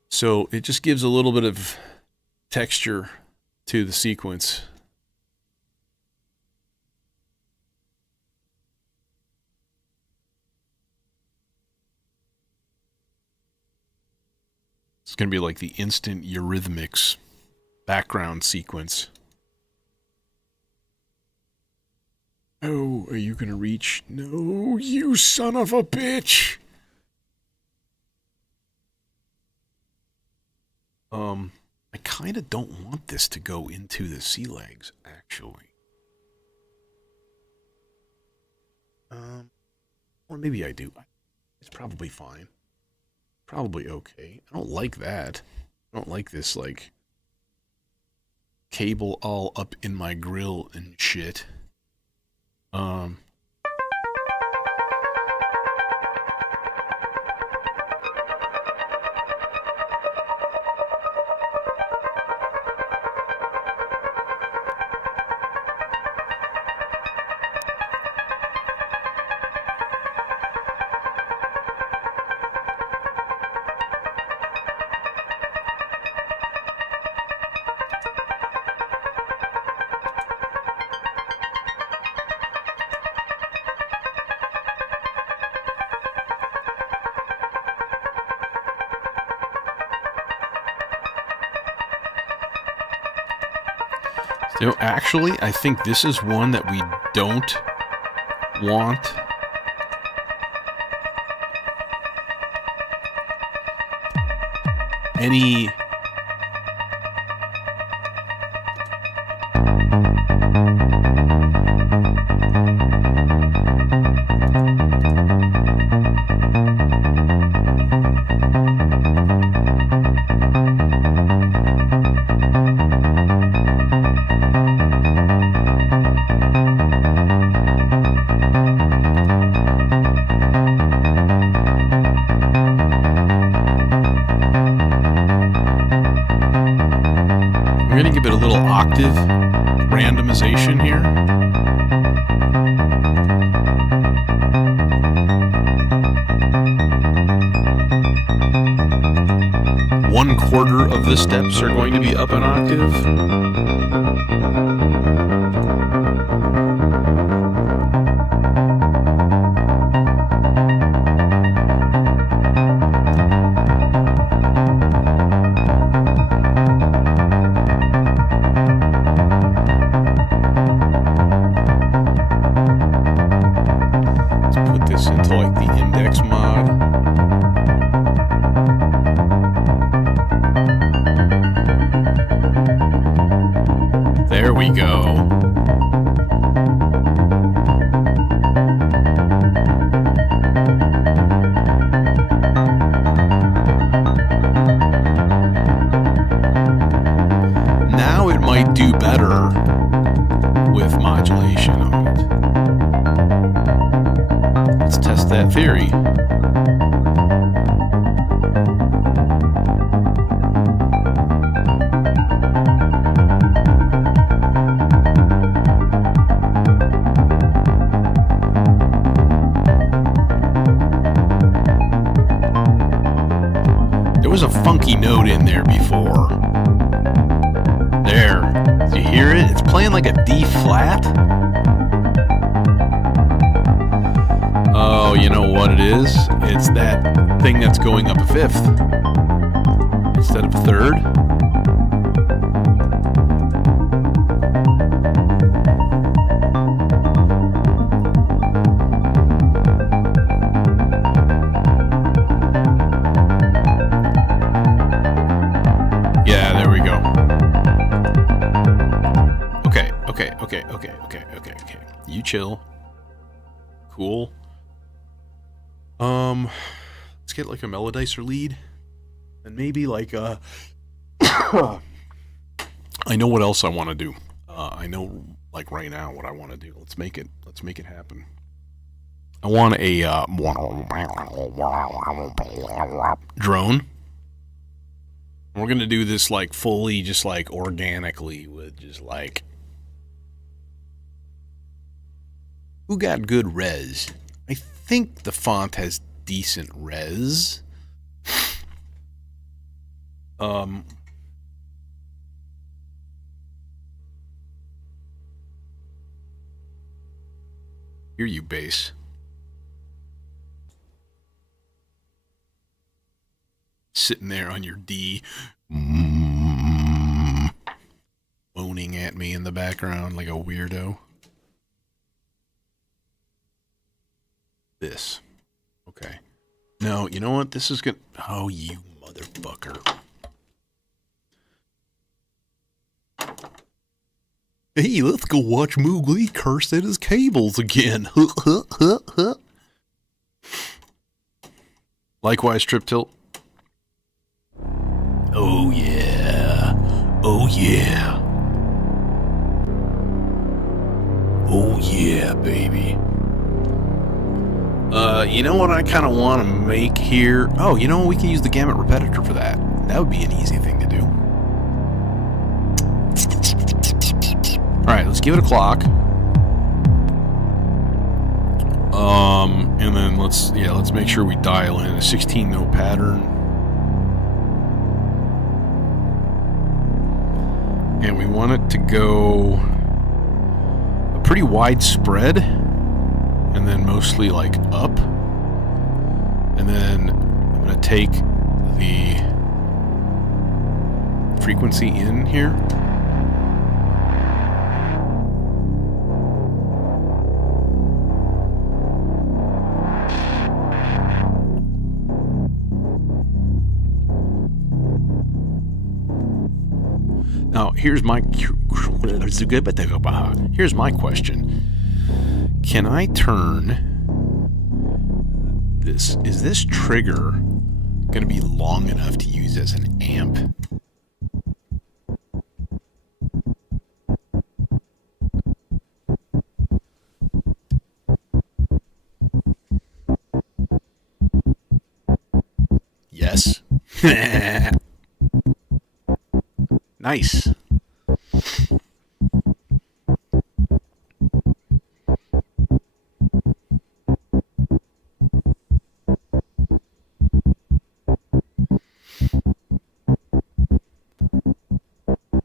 So it just gives a little bit of texture to the sequence. It's going to be like the instant Eurythmics background sequence. Oh, are you going to reach? No, you son of a bitch! I kind of don't want this to go into the sea legs, actually. Or maybe I do. It's probably fine. Probably okay. I don't like that. I don't like this, like, cable all up in my grill and shit. So actually, I think this is one that we don't want. Any we're going to give it a little octave randomization here. One quarter of the steps are going to be up an octave. Into like the index mod. There we go. Now it might do better with modulation on it. Let's test that theory. There was a funky note in there before. There. Do you hear it? It's playing like a D flat. Oh, you know what it is? It's that thing that's going up a fifth instead of a third. Yeah, there we go. Okay. You chill. Cool. Let's get like a melodizer lead, and maybe like I know what else I want to do. I know like right now what I want to do. Let's make it happen. I want a drone. We're gonna do this like fully, just like organically with just like who got good res. I think the font has decent res. Hear you, bass. Sitting there on your D, moaning at me in the background like a weirdo. This. Okay. No, you know what? This is good. Oh, you motherfucker. Hey, let's go watch Moogly curse at his cables again. Likewise, Trip Tilt. Oh, yeah. Oh, yeah. Oh, yeah, baby. You know what I kind of want to make here? Oh, you know what? We can use the gamut repetitor for that. That would be an easy thing to do. Alright, let's give it a clock. And then let's make sure we dial in a 16 note pattern. And we want it to go a pretty wide spread, and then mostly like up. And then I'm going to take the frequency in here. here's my question. Can I turn this? Is this trigger going to be long enough to use as an amp? Yes. Nice.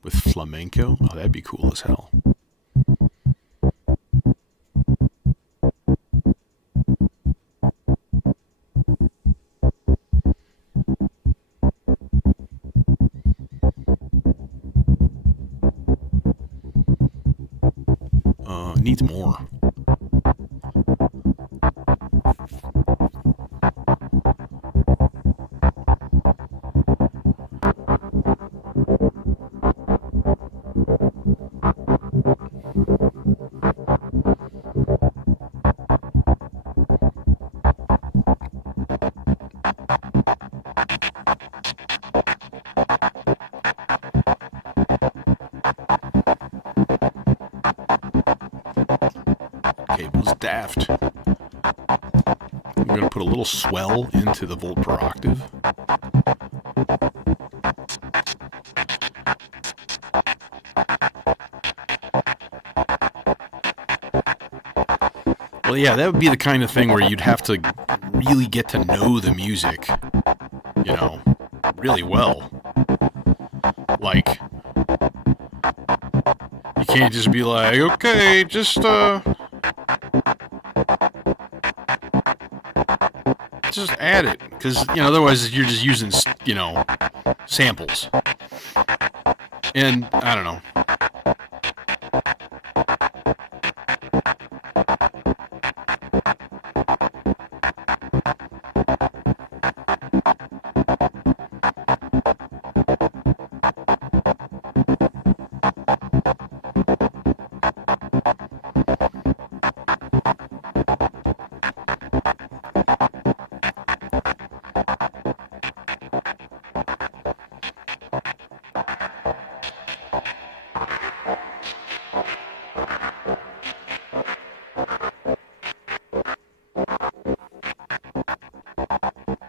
With flamenco? Oh, that'd be cool as hell. Needs more. Cable's daft. I'm going to put a little swell into the volt per octave. Well, yeah, that would be the kind of thing where you'd have to really get to know the music, you know, really well. Like, you can't just be like, okay, just add it, because, you know, otherwise you're just using, you know, samples. And, I don't know.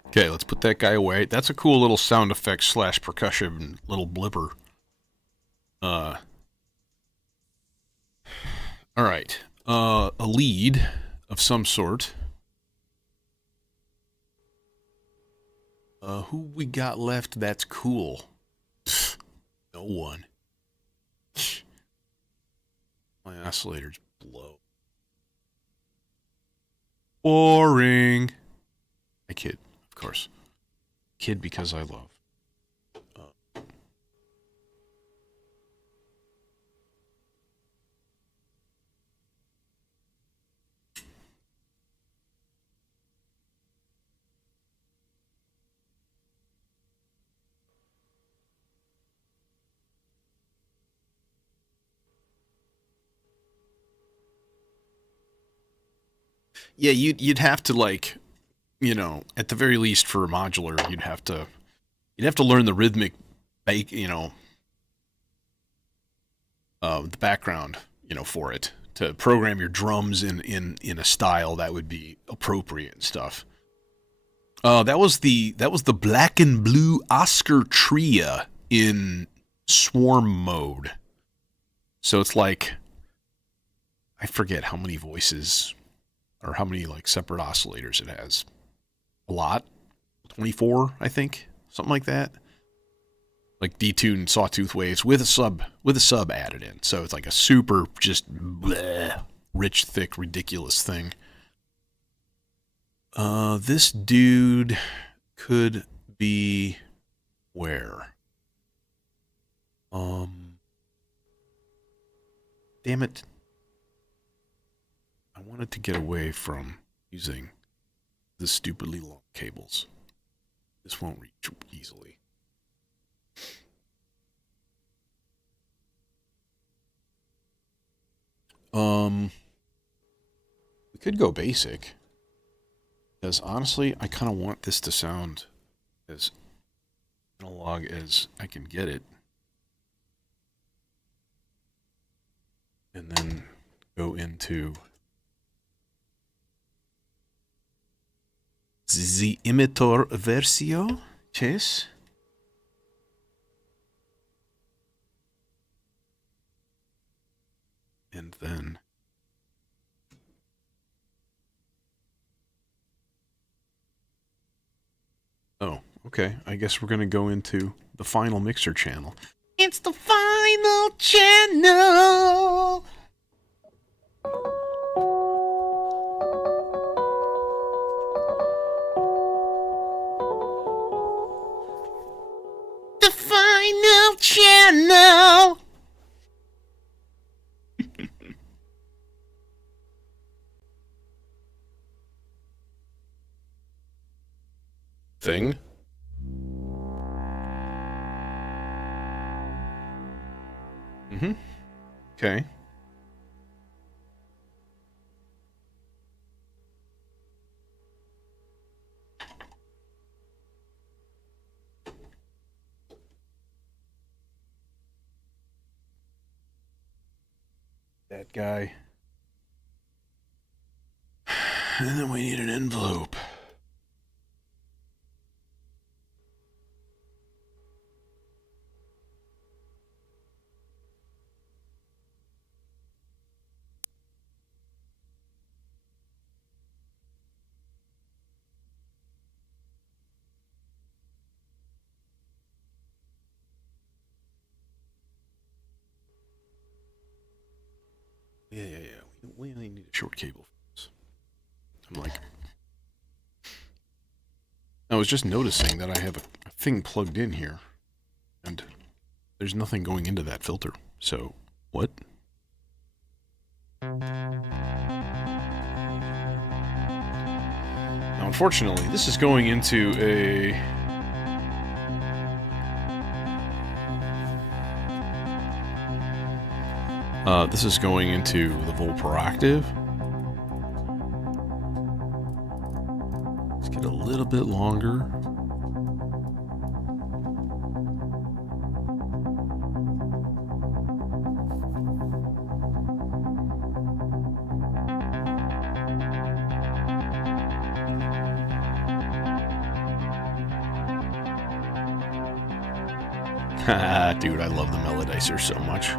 Okay, let's put that guy away. That's a cool little sound effect / percussion little blipper. All right. A lead of some sort. Who we got left that's cool? No one. My oscillators blow. Boring. I kid, of course. Kid because I love. Yeah, you'd have to, like, you know, at the very least for a modular, you'd have to learn the rhythmic, you know, the background, you know, for it to program your drums in a style that would be appropriate and stuff. That was the black and blue Oscar Tria in swarm mode. So it's like, I forget how many voices or how many like separate oscillators it has. A lot, 24, I think, something like that. Like detuned sawtooth waves with a sub added in. So it's like a super just bleh, rich, thick, ridiculous thing. This dude could be where? Damn it. I wanted to get away from using the stupidly long cables. This won't reach easily. We could go basic. Because honestly, I kind of want this to sound as analog as I can get it. And then go into the emitter versio, chess. And then oh, okay. I guess we're going to go into the final mixer channel. It's the final channel. The final channel. Thing. Mm-hmm. Okay. That guy. And then we need an envelope. Yeah. We only need a short cable for this. I'm like, I was just noticing that I have a thing plugged in here, and there's nothing going into that filter. So, what? Now, unfortunately, this is going into a... this is going into the Volproactive. Let's get a little bit longer. Dude, I love the Melodizer so much.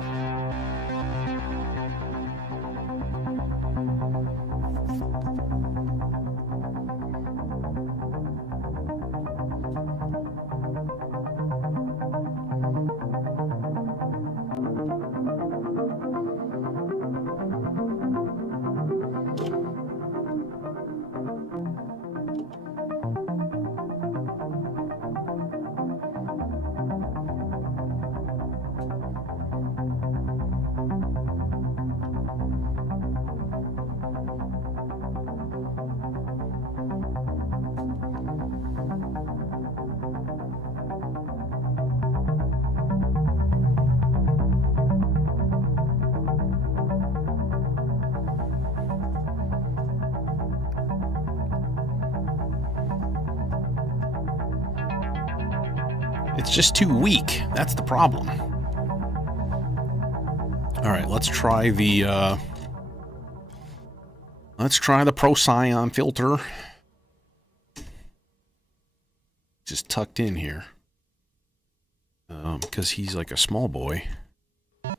It's just too weak. That's the problem. All right, let's try the Procyon filter. Just tucked in here. Because he's like a small boy. Well,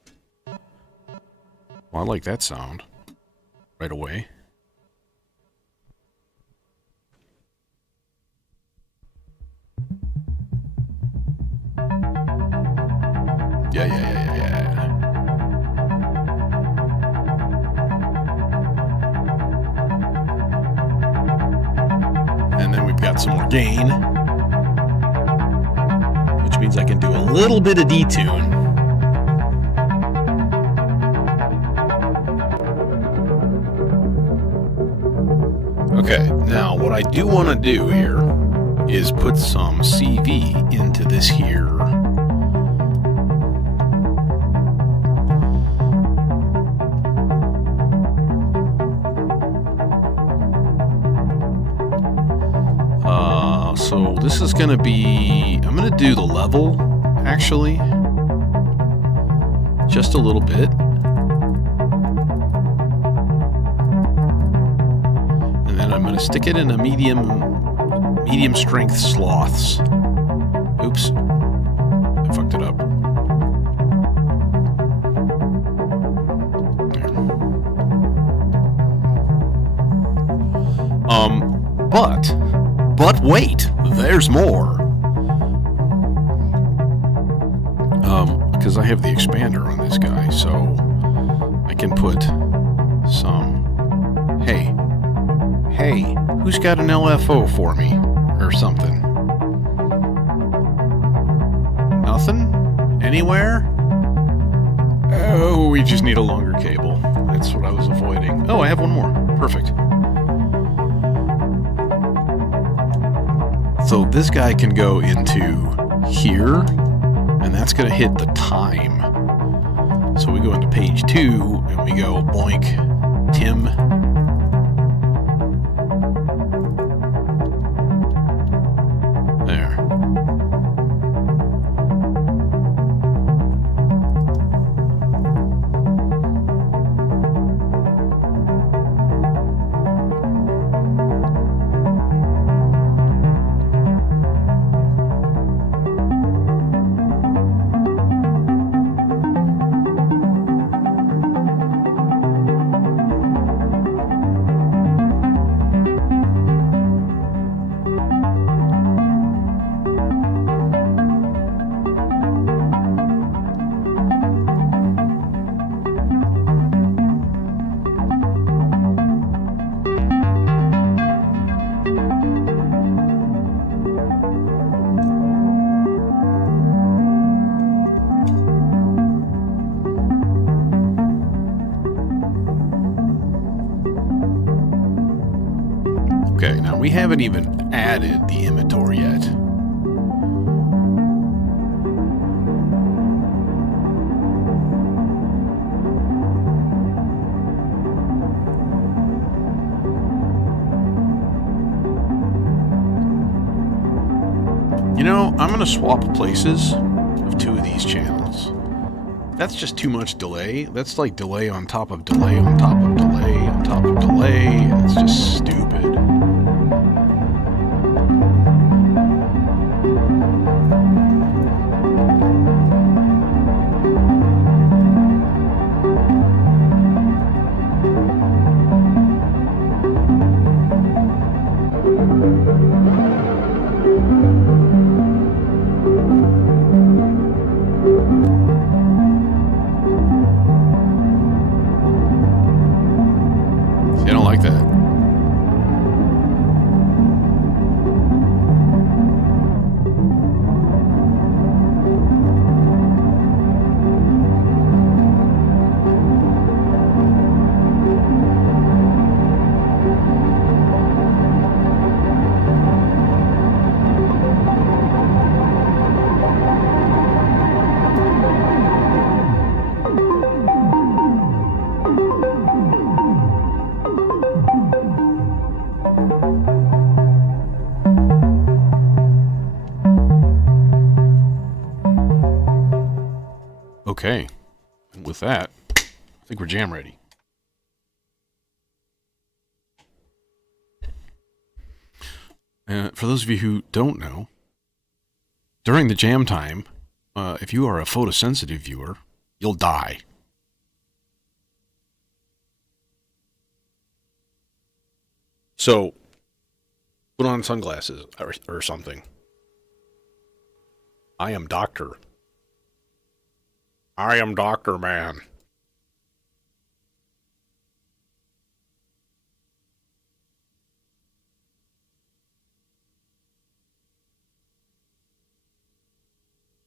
I like that sound right away. Yeah. And then we've got some more gain, which means I can do a little bit of detune. Okay, now what I do want to do here is put some CV into this here. So this is going to be... I'm going to do the level, actually. Just a little bit. And then I'm going to stick it in a medium strength sloths. Oops. I fucked it up. But wait, there's more. Because I have the expander on this guy, so I can put some... Hey, who's got an LFO for me? Or something? Nothing? Anywhere? Oh, we just need a longer cable. That's what I was avoiding. Oh, I have one more. Perfect. So this guy can go into here, and that's going to hit the time. So we go into page 2, and we go boink, Tim. There. Okay, now we haven't even added the inventory yet. You know, I'm going to swap places of 2 of these channels. That's just too much delay. That's like delay on top of delay on top of delay on top of delay, and it's just stupid. See, I don't like that. Okay, and with that, I think we're jam ready. For those of you who don't know, during the jam time, if you are a photosensitive viewer, you'll die. So, put on sunglasses or something. I am Doctor Man.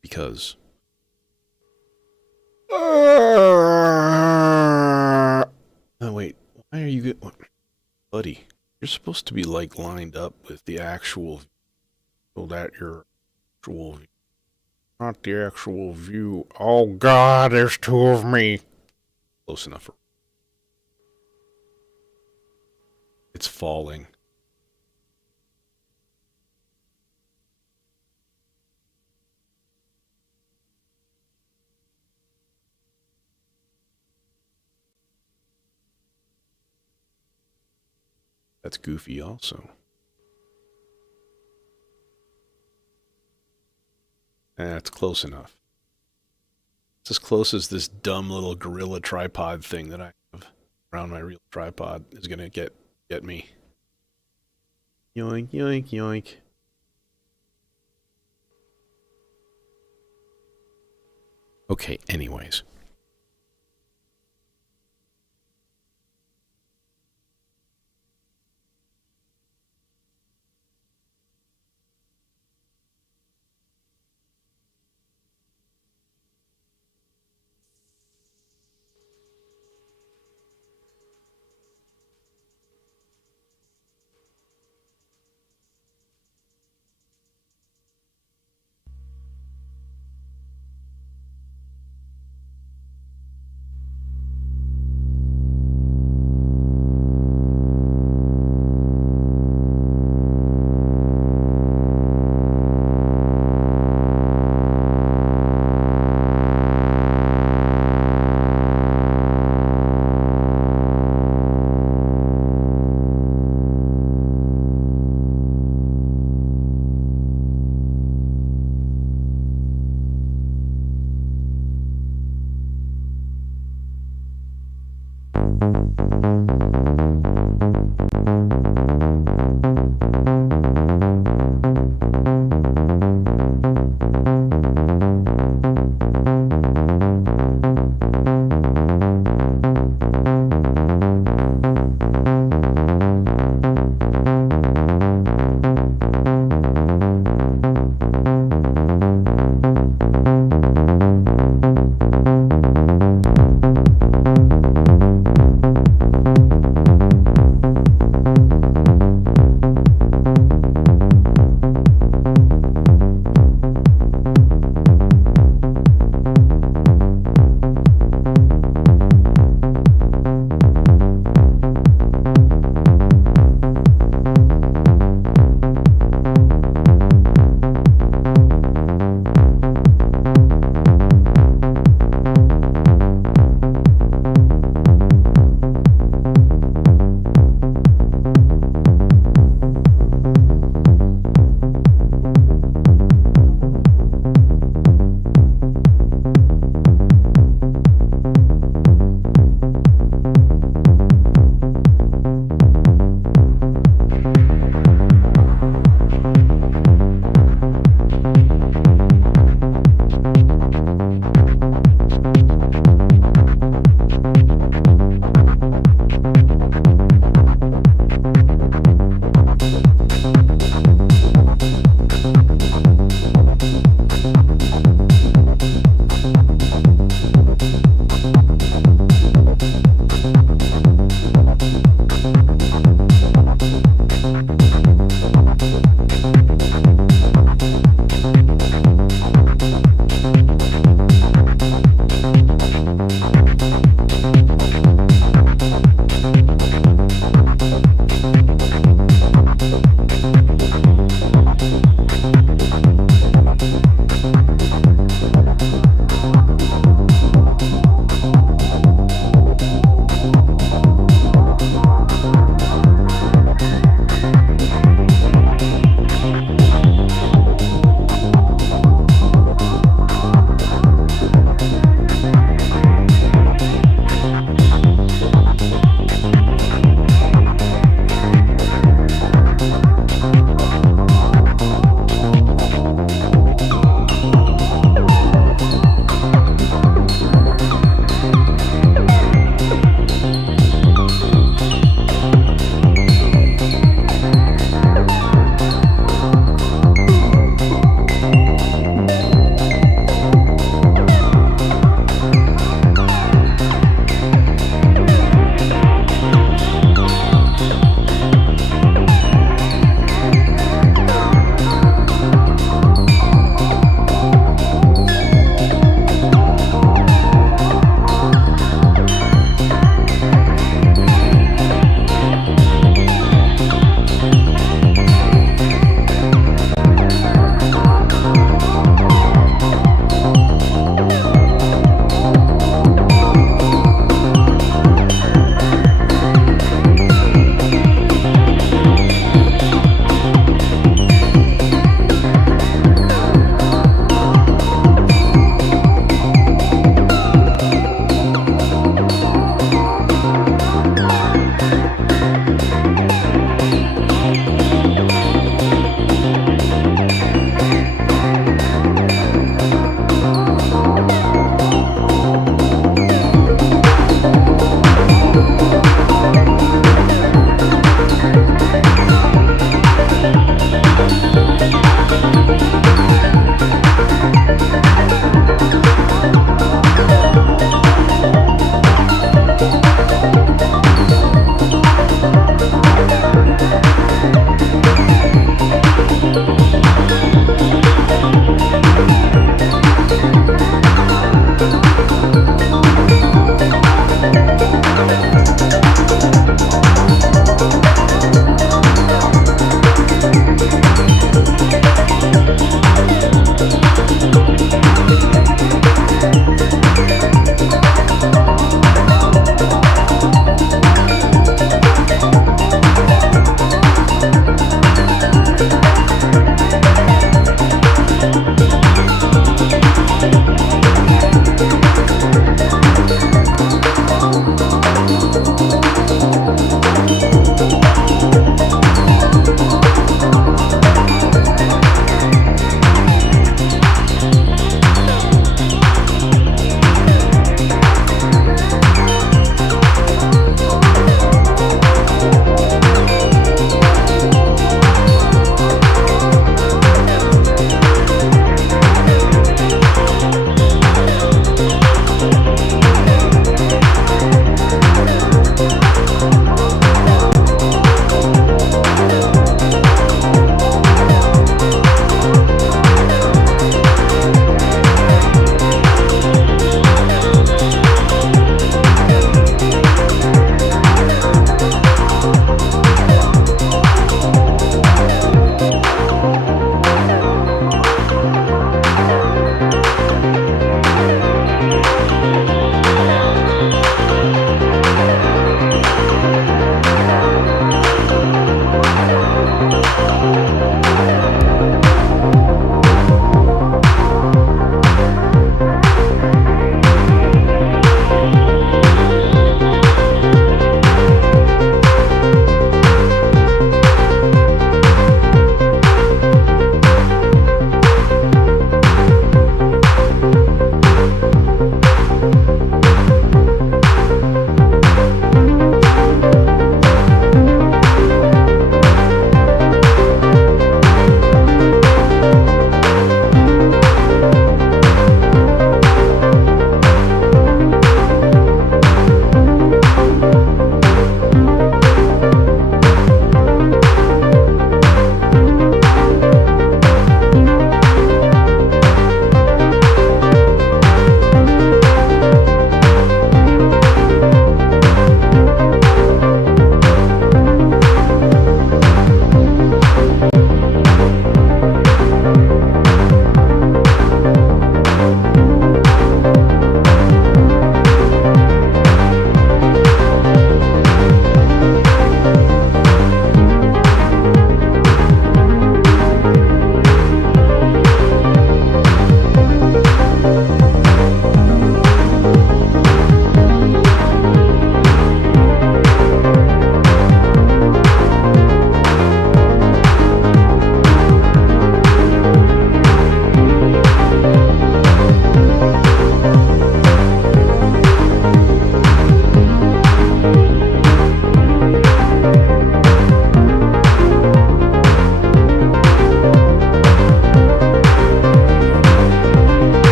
Because... Oh, wait. Why are you good? Buddy, you're supposed to be, like, lined up with the actual... so that your actual... not the actual view. Oh, God, there's 2 of me. Close enough. It's falling. that's goofy also. That's close enough. It's as close as this dumb little gorilla tripod thing that I have around my real tripod is gonna get me. Yoink, yoink, yoink. Okay, anyways.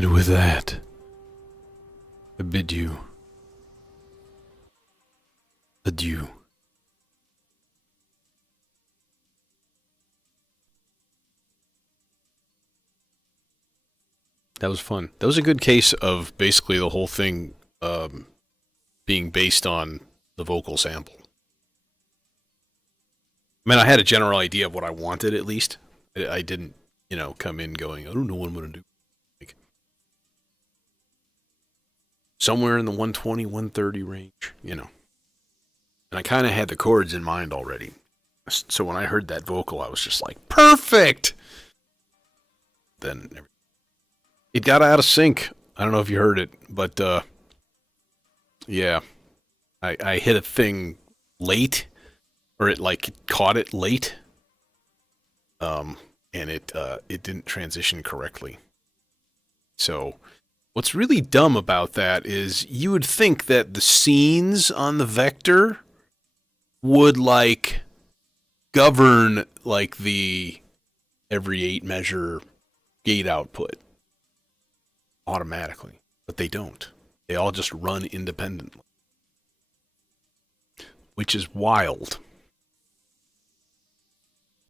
And with that, I bid you adieu. That was fun. That was a good case of basically the whole thing being based on the vocal sample. I mean, I had a general idea of what I wanted, at least. I didn't, come in going, I don't know what I'm going to do. Like, somewhere in the 120, 130 range, And I kind of had the chords in mind already. So when I heard that vocal, I was just like, perfect! Then it got out of sync. I don't know if you heard it, but yeah. I hit a thing late, or it caught it late. And it didn't transition correctly. So what's really dumb about that is you would think that the scenes on the vector would govern the every 8 measure gate output automatically, but they don't. They all just run independently, which is wild.